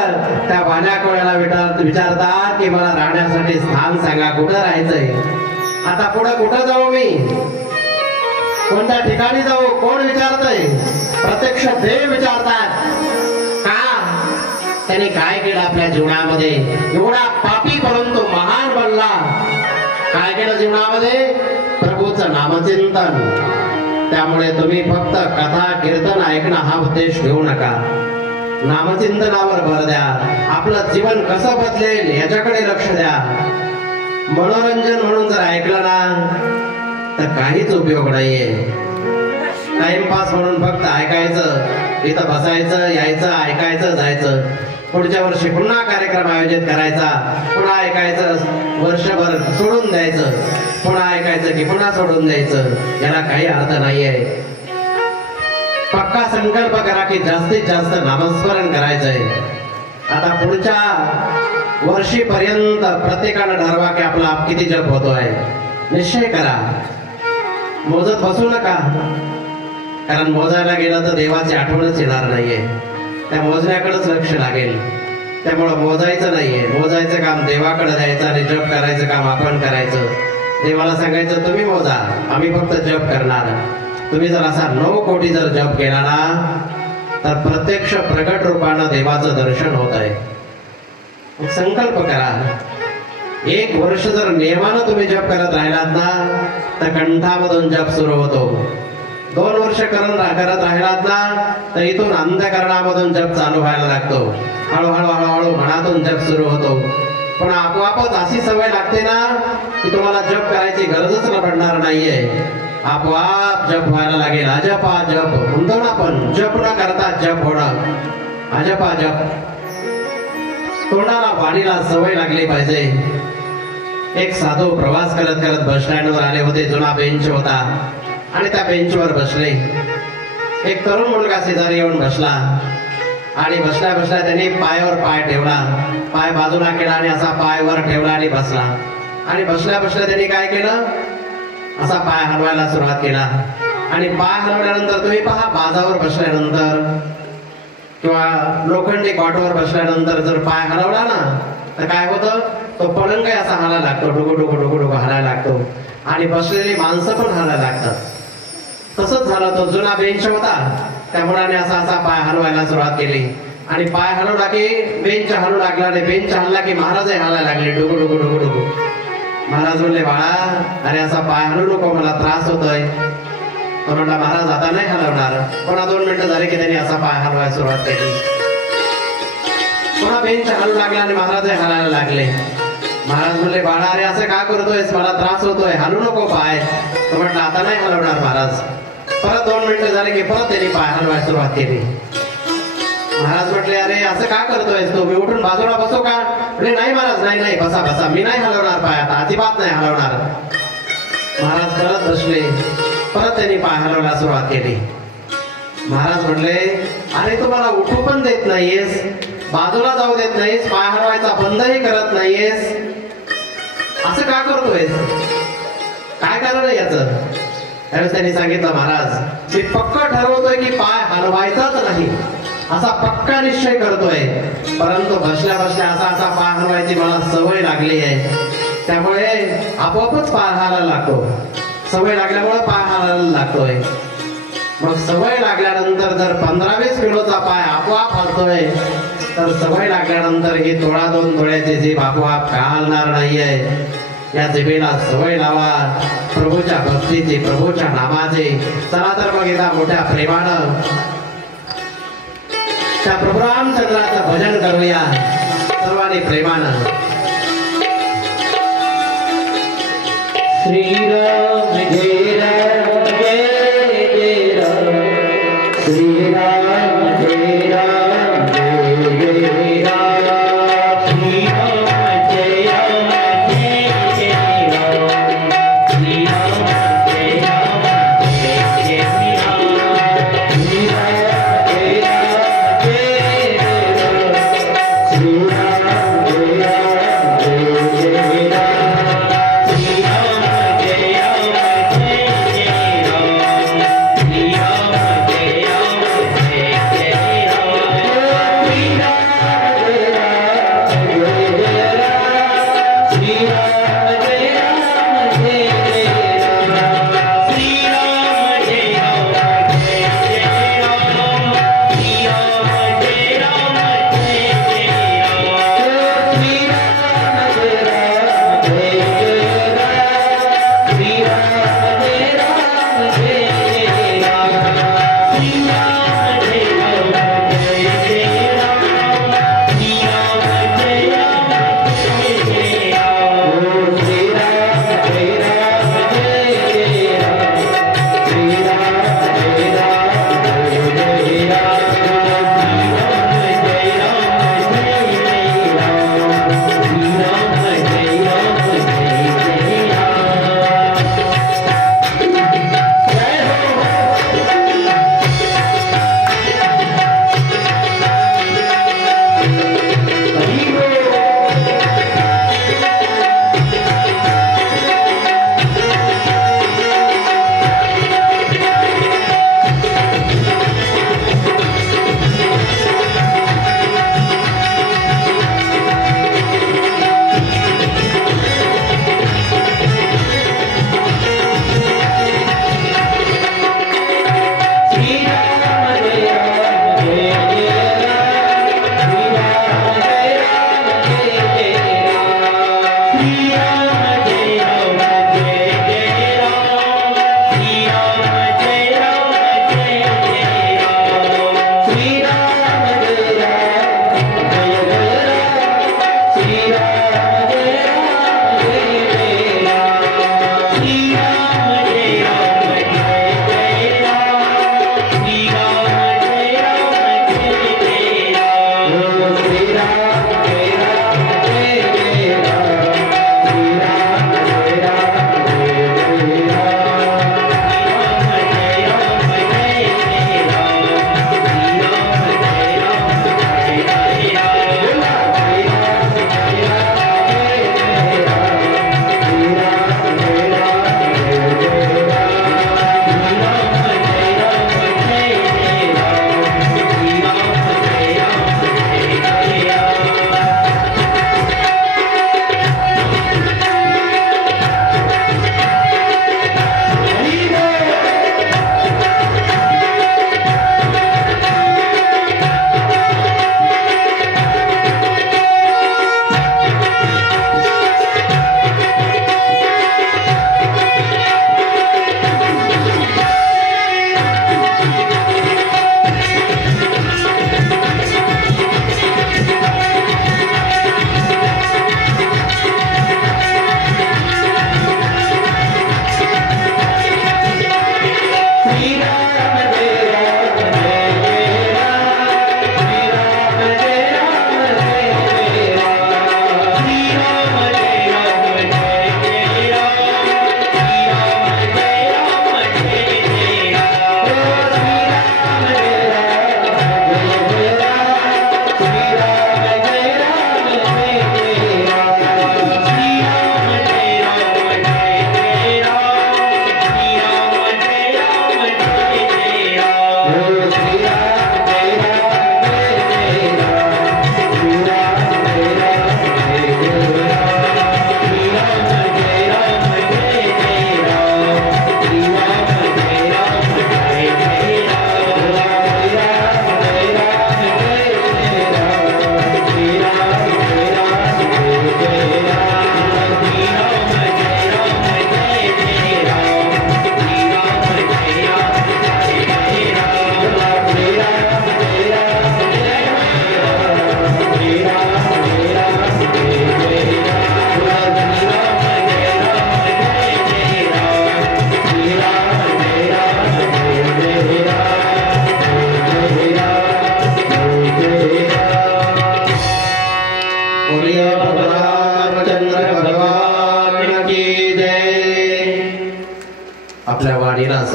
त्या वाल्या कोळ्याला विचारतात की मला राहण्यासाठी स्थान सांगा, कुठं राहायचंय? आता पुढे कुठं जाऊ मी? कोणत्या ठिकाणी जाऊ? कोण विचारतय? प्रत्यक्ष देव विचारतात. का? त्याने काय केलं आपल्या जीवनामध्ये? एवढा पापी परंतु महान बनला. काय केलं जीवनामध्ये? प्रभूचं नामचिंतन. त्यामुळे तुम्ही फक्त कथा कीर्तन ऐकणं हा उद्देश घेऊ नका. नामचिंतनावर भर द्या. आपलं जीवन कसं बदलेल याच्याकडे लक्ष द्या. मनोरंजन म्हणून जर ऐकलं ना तर काहीच उपयोग नाहीये. टाइमपास म्हणून फक्त ऐकायचं, इथं बसायचं, यायचं, ऐकायचं, जायचं. पुढच्या वर्षी पुन्हा कार्यक्रम आयोजित करायचा, पुन्हा ऐकायचं, वर्षभर सोडून द्यायचं, पुन्हा ऐकायचं की पुन्हा सोडून द्यायचं. याला काही अर्थ नाहीये. पक्का संकल्प करा की जास्तीत जास्त नामस्मरण करायचंय. आता पुढच्या वर्षीपर्यंत प्रत्येकानं ठरवा की आपला किती जप होतोय. निश्चय करा. मोजत बसू नका, कारण मोजायला गेलं तर देवाची आठवणच येणार नाहीये. त्या मोजण्याकडेच लक्ष लागेल. त्यामुळं मोजायचं नाहीये. मोजायचं काम देवाकडे द्यायचं आणि जप करायचं काम आपण करायचं. देवाला सांगायचं तुम्ही मोजा, आम्ही फक्त जप करणार. तुम्ही जर असा 9 कोटी जर जप केला ना तर प्रत्यक्ष प्रकट रूपानं देवाचं दर्शन होत आहे. संकल्प करा. 1 वर्ष जर नियमानं तुम्ही जप करत राहिलात ना तर कंठामधून जप सुरू होतो. 2 वर्ष करत राहिलात ना तर इथून अंतःकरणामधून जप चालू व्हायला लागतो. हळूहळू हळूहळू मनातून जप सुरू होतो. पण आपोआपच अशी सवय लागते ना की तुम्हाला जप करायची गरजच पडणार नाहीये. आपोआप जप व्हायला लागेल. अजपा जप म्हणतो ना आपण, जप न करता जप होणं. अजपा जप. तोंडाला वाणीला सवय लागली पाहिजे. एक साधू प्रवास करत करत बस स्टँडवर आले होते. जुना बेंच होता आणि त्या बेंचवर बसले. एक तरुण मुलगा शेजारी येऊन बसला आणि बसल्या बसल्या त्यांनी पायावर पाय ठेवला, पाय बाजूला केला आणि असा पाय वर ठेवला आणि बसला. आणि बसल्या बसल्या त्यांनी काय केलं, असा पाय हलवायला सुरुवात केला. आणि पाय हलवल्यानंतर तुम्ही पहा, बाजावर बसल्यानंतर किंवा लोखंडी कॉटवर बसल्यानंतर जर पाय हलवला ना तर काय होतं, तो पलंग असा हलायला लागतो, डुगु डुगु डुगु डुगु हलायला लागतो आणि बसलेली माणसं पण हलायला लागतात. तसंच झालं. तो जुना बेंच होता, त्या मुलाने असा असा पाय हलवायला सुरुवात केली आणि पाय हलवला की बेंच हलू लागला आणि बेंच हलला की महाराजही हलायला लागले, डुगु डुगु डुगु डुगु. महाराज म्हणले, बाळा अरे असा पाय हलू नको, मला त्रास होतोय. तो म्हणला, महाराज आता नाही हलवणार. पुन्हा 2 मिनिटं झाले की त्यांनी असा पाय हलवायला सुरुवात केली. पुन्हा बेंच हलू लागला आणि महाराजही हलायला लागले. महाराज म्हणले, बाळा अरे असं का करतोयस, मला त्रास होतोय, हलू नको पाय. तो म्हटलं, आता नाही हलवणार महाराज. परत 2 मिनिटं झाले की परत त्यांनी पाय हलवायला सुरुवात केली. महाराज म्हटले, अरे असं का करतोयस तू, मी उठून बाजूला बसू का? म्हणजे नाही महाराज, नाही नाही, बसा बसा, मी नाही हलवणार पाय, आता अजिबात नाही हलवणार. महाराज परत बसले. परत त्यांनी पाय हलवायला सुरुवात केली. महाराज म्हटले, अरे तू मला उठू पण देत नाहीयेस, बाजूला जाऊ देत नाहीस, पाय हलवायचा बंदही करत नाहीयेस, असं का करतोयस, काय कारण आहे याचं? त्यावेळेस त्यांनी सांगितलं, महाराज मी पक्का ठरवतोय की पाय हलवायचाच नाही, असा पक्का निश्चय करतोय. परंतु बसल्या बसल्या असा असा पाय हलवायची मला सवय लागली आहे, त्यामुळे आपोआपच पाय हलायला लागतो. सवय लागल्यामुळे पाय हलायला लागतोय. मग सवय लागल्यानंतर जर 15-20 किलोचा पाय आपोआप हलतोय तर सवय लागल्यानंतर ही 2 तोळ्याची जीभ आपोआप का हलणार नाहीये. या जिभेला सवय लावा प्रभूच्या भक्तीची, प्रभूच्या नामाची. चला तर मग एकदा मोठ्या प्रेमानं त्या प्रभू रामचंद्राचं भजन करूया सर्वांनी प्रेमानं. श्रीराम जय राम.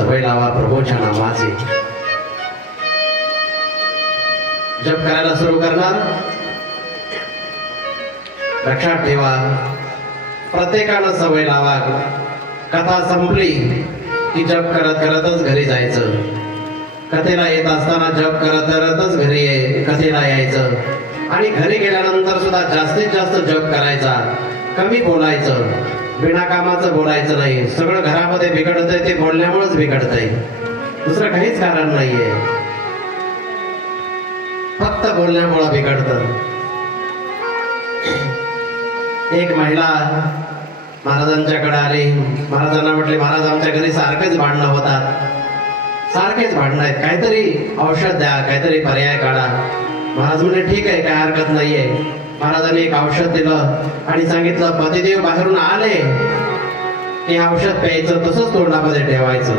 सवय लावा प्रभूच्या नामाची. जप करायला सुरू करणार, लक्षात ठेवा प्रत्येकानं सवय लावा. कथा संपली की जप करत करतच घरी जायचं. कथेला येत असताना जप करत करतच घरी कथेला यायचं. आणि घरी गेल्यानंतर सुद्धा जास्तीत जास्त जप करायचा. कमी बोलायचं, बिनाकामाचं बोलायचं नाही. सगळं घरामध्ये बिघडतंय ते बोलण्यामुळेच बिघडतंय, दुसरं काहीच कारण नाहीये. फक्त बोलण्यामुळं बिघडतं. एक महिला महाराजांच्याकडे आली. महाराजांना म्हटले, महाराज आमच्या घरी सारखेच भांडणं होतात, सारखेच भांडणं आहेत, काहीतरी औषध द्या, काहीतरी पर्याय काढा. महाराज म्हणले ठीक आहे, काय हरकत नाहीये. महाराजांनी एक औषध दिलं आणि सांगितलं पतिदेव बाहेरून आले की औषध प्यायचं, तसंच तोंडामध्ये ठेवायचं,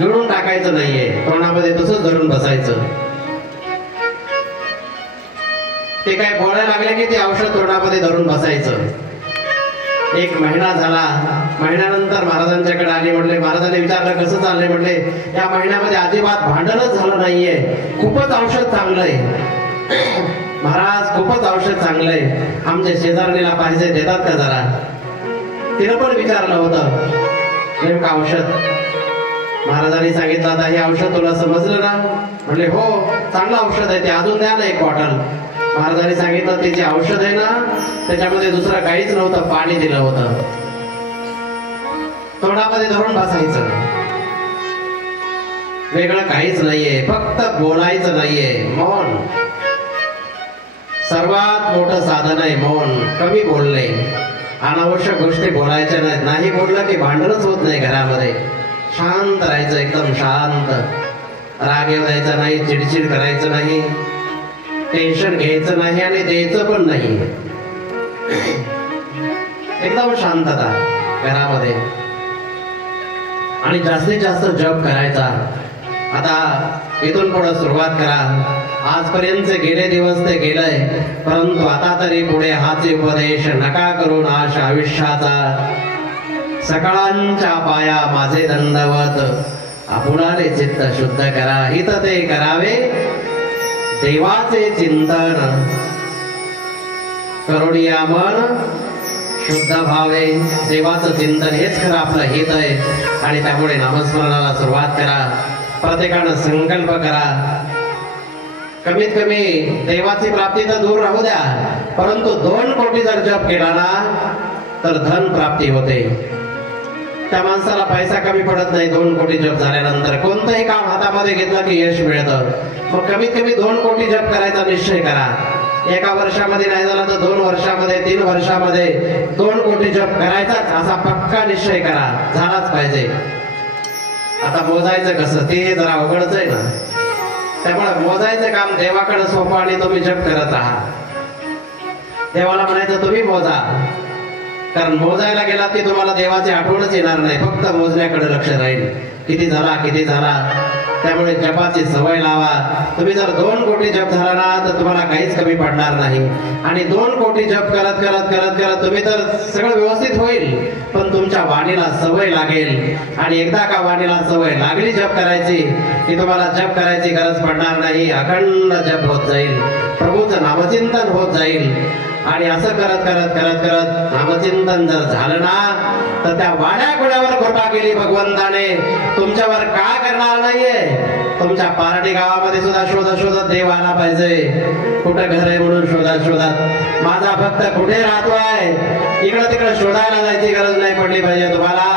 गिळून टाकायचं नाहीये, तोंडामध्ये तसंच धरून बसायचं. ते काय बोलायला लागले की ते औषध तोंडामध्ये धरून बसायचं. एक महिना झाला. महिन्यानंतर महाराजांच्याकडे आली. म्हटले, महाराजांनी विचारलं कसं चाललंय. म्हटले, या महिन्यामध्ये अजिबात भांडणच झालं नाहीये, खूपच औषध चांगलंय. महाराज खूपच औषध चांगलंय, आमच्या शेजारणीला पाहिजे, देतात का जरा. तिनं पण विचारलं होतं नेमकं औषध. महाराजांनी सांगितलं, आता हे औषध तुला समजलं ना. म्हटले हो, चांगलं औषध आहे ते, अजून द्या ना एक बॉटल. महाराजांनी सांगितलं ते जे औषध आहे ना त्याच्यामध्ये दुसरं काहीच नव्हतं, पाणी दिलं होतं. तोंडामध्ये धरून बसायचं, वेगळं काहीच नाहीये, फक्त बोलायचं नाहीये. मौन सर्वात मोठं साधन आहे. मौन, कमी बोलणे, अनावश्यक गोष्टी बोलायच्या नाहीत. नाही बोललं की भांडणच होत नाही घरामध्ये. शांत राहायचं, एकदम शांत. राग येऊ द्यायचा नाही, चिडचिड करायचं नाही, टेन्शन घ्यायचं नाही आणि द्यायचं पण नाही. एकदम शांतता घरामध्ये. आणि जास्तीत जास्त जप करायचा. आता इथून पुढे सुरुवात करा. आजपर्यंतचे गेले दिवस ते गेलंय, परंतु आता तरी पुढे हाच उपदेश नका करू नाश आयुष्याचा. सकाळांच्या पाया माझे दंडवत, आपुलाले चित्त शुद्ध करा. हित ते करावे देवाचे चिंतन, करुणिया मन शुद्ध भावे. देवाचं चिंतन हेच खरं आपलं हित आहे. आणि त्यामुळे नामस्मरणाला सुरुवात करा. प्रत्येकानं संकल्प करा. कमीत कमी देवाची प्राप्ती तर दूर राहू द्या, परंतु 2 कोटी जर जप केला ना तर धन प्राप्ती होते. त्या माणसाला पैसा कमी पडत नाही. 2 कोटी जप झाल्यानंतर कोणतंही काम हातामध्ये घेतलं की यश मिळतं. मग कमीत कमी 2 कोटी जप करायचा निश्चय करा. एका वर्षामध्ये नाही झाला तर 2 वर्षामध्ये, 3 वर्षामध्ये 2 कोटी जप करायचाच असा पक्का निश्चय करा. झालाच पाहिजे. आता मोजायचं कसं ते जरा अवघडच आहे ना. त्यामुळे मोजायचं काम देवाकडे सोपं आणि तुम्ही जप करत राहा. देवाला म्हणायचं तुम्ही मोजा, कारण मोजायला गेला की तुम्हाला देवाची आठवणच येणार नाही. फक्त मोजण्याकडे लक्ष राहील, किती झाला किती झाला. त्यामुळे जपाची सवय लावा. तुम्ही जर 2 कोटी जप झाला ना तर तुम्हाला काहीच कमी पडणार नाही. आणि 2 कोटी जप करत करत करत करत तुम्ही तर सगळं व्यवस्थित होईल, पण तुमच्या वाणीला सवय लागेल. आणि एकदा का वाणीला सवय लागली जप करायची की तुम्हाला जप करायची गरज पडणार नाही. अखंड जप होत जाईल, प्रभूचं नामचिंतन होत जाईल. आणि असं करत करत करत करत नामचिंतन जर झालं ना तर त्या वाड्या कोड्यावर कृपा केली भगवंताने. तुमच्यावर काय करणार नाहीये. तुमच्या पारडी गावामध्ये सुद्धा शोधत शोधत देव आला पाहिजे. कुठं घर आहे म्हणून शोधत शोधत माझा भक्त कुठे राहतोय इकडं तिकडं शोधायला जायची गरज नाही पडली पाहिजे तुम्हाला.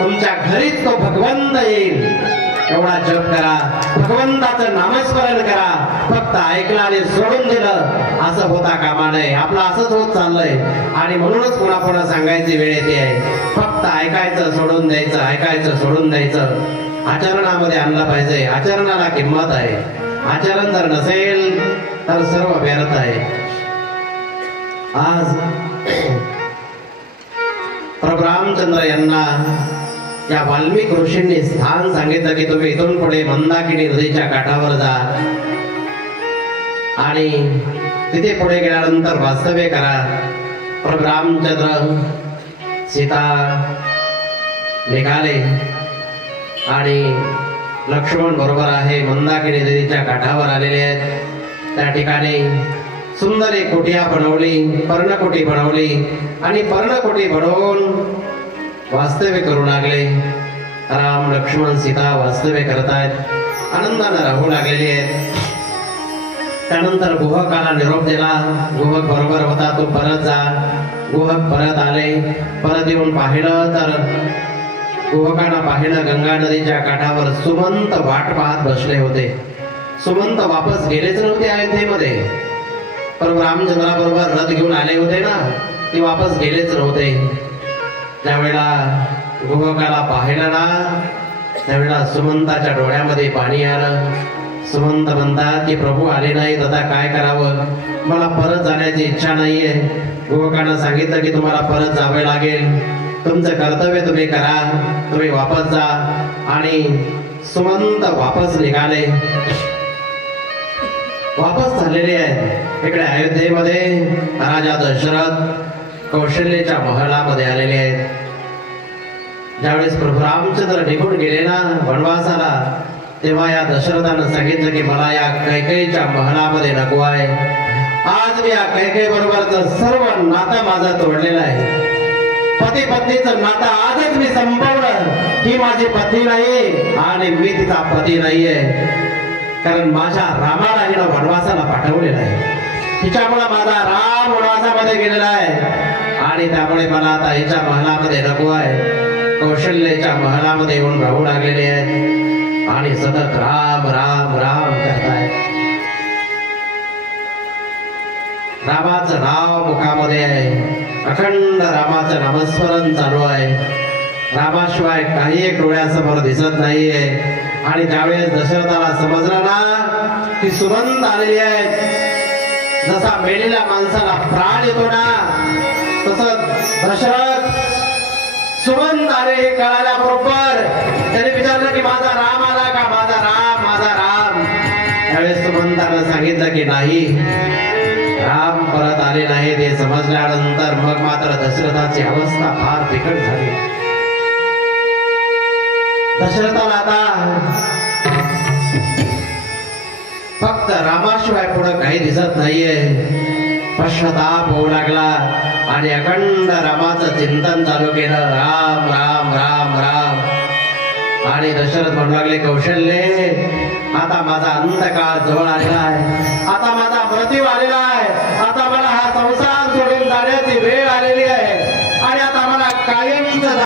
तुमच्या घरीच तो भगवंत येईल. एवढा जप करा, भगवंताचं नामस्मरण करा. फक्त ऐकलं आणि सोडून दिलं असं होता कामा नये. आपलं असंच होत चाललंय. आणि म्हणूनच पुन्हा पुन्हा सांगायची वेळ येते आहे. फक्त ऐकायचं सोडून द्यायचं, ऐकायचं सोडून द्यायचं. आचरणामध्ये आणलं पाहिजे. आचरणाला किंमत आहे. आचरण जर नसेल तर सर्व व्यर्थ आहे. आज प्रभू रामचंद्र यांना या वाल्मिक ऋषींनी स्थान सांगितलं की तुम्ही इथून पुढे मंदाकिनी नदीच्या काठावर जा आणि तिथे पुढे गेल्यानंतर वास्तव्य करा. प्रभू रामचंद्र सीता निघाले आणि लक्ष्मण बरोबर आहे मंदाकिनी नदीच्या काठावर आलेले आहेत। त्या ठिकाणी सुंदर एक कुटिया बनवली, पर्णकुटी बनवली आणि पर्णकुटी बनवून वास्तव्य करू लागले। राम लक्ष्मण सीता वास्तव्य करतायत, आनंदाने राहू लागलेली आहेत। त्यानंतर गुहकाला निरोप दिला, गुहक बरोबर होता तो परत जा। गुहक परत आले, परत येऊन पाहिलं तर गुहकानं पाहिलं गंगा नदीच्या काठावर सुमंत वाट पाहत बसले होते। सुमंत वापस गेलेच नव्हते अयोध्येमध्ये, पण रामचंद्राबरोबर रथ घेऊन आले होते ना, ते वापस गेलेच नव्हते। त्यावेळेला गुहकाला पाहिलं ना, त्यावेळेला सुमंताच्या डोळ्यामध्ये पाणी आलं। सुमंत म्हणतात की प्रभू आले नाहीत, आता काय करावं, मला परत जाण्याची इच्छा नाहीये। गुहकानं सांगितलं की तुम्हाला परत जावे लागेल, तुमचं कर्तव्य तुम्ही करा, तुम्ही वापस जा। आणि सुमंत वापस निघाले, वापस झालेले आहेत। इकडे अयोध्येमध्ये राजा दशरथ कौशल्याच्या महलामध्ये आलेले आहेत। ज्यावेळेस प्रभू रामचंद्र निघून गेले ना वनवासाला, तेव्हा या दशरथानं सांगितलं की मला या कैकेयीच्या महलामध्ये नको आहे। आज मी या कैकेयी बरोबरचं सर्व नातं माझं तोडलेलं आहे। पती पत्नीचं नातं आजच मी संपवलं। ही माझी पत्नी नाही आणि मी तिचा पती नाहीये, कारण माझ्या रामाला हिनं वनवासाला पाठवलेलं आहे। हिच्यामुळे माझा राम वनवासामध्ये गेलेला आहे आणि त्यामुळे मला आता हिच्या महलामध्ये नको आहे। कौशल्याच्या महलामध्ये येऊन राहू लागलेले आहेत आणि सतत राम राम राम करतायत। रामाचं नाव मुखामध्ये आहे, अखंड रामाचं नामस्मरण चालू आहे। रामाशिवाय काही एक डोळ्यासमोर दिसत नाहीये। आणि ज्यावेळेस दशरथाला समजलं ना की सुमंत आलेली आहे, जसा मेलेल्या माणसाला प्राण येतो ना, तसं दशरथ सुमंत आले हे कळाल्याबरोबर त्याने विचारलं की माझा राम आला का, माझा राम, माझा राम। त्यावेळेस सुमंतानं सांगितलं की नाही, राम परत आले नाही। ते समजल्यानंतर मग मात्र दशरथाची अवस्था फार बिकट झाली। दशरथाला आता फक्त रामाशिवाय पुढे काही दिसत नाहीये। पश्चाताप होऊ लागला आणि अखंड रामाचं चिंतन चालू केलं, राम राम राम राम। आणि दशरथ म्हणू लागले, कौशल्ये आता माझा अंतकाळ जवळ आलेला आहे, आता माझा मृत्यू आलेला आहे, आता मला हा संसार सोडून जाण्याची वेळ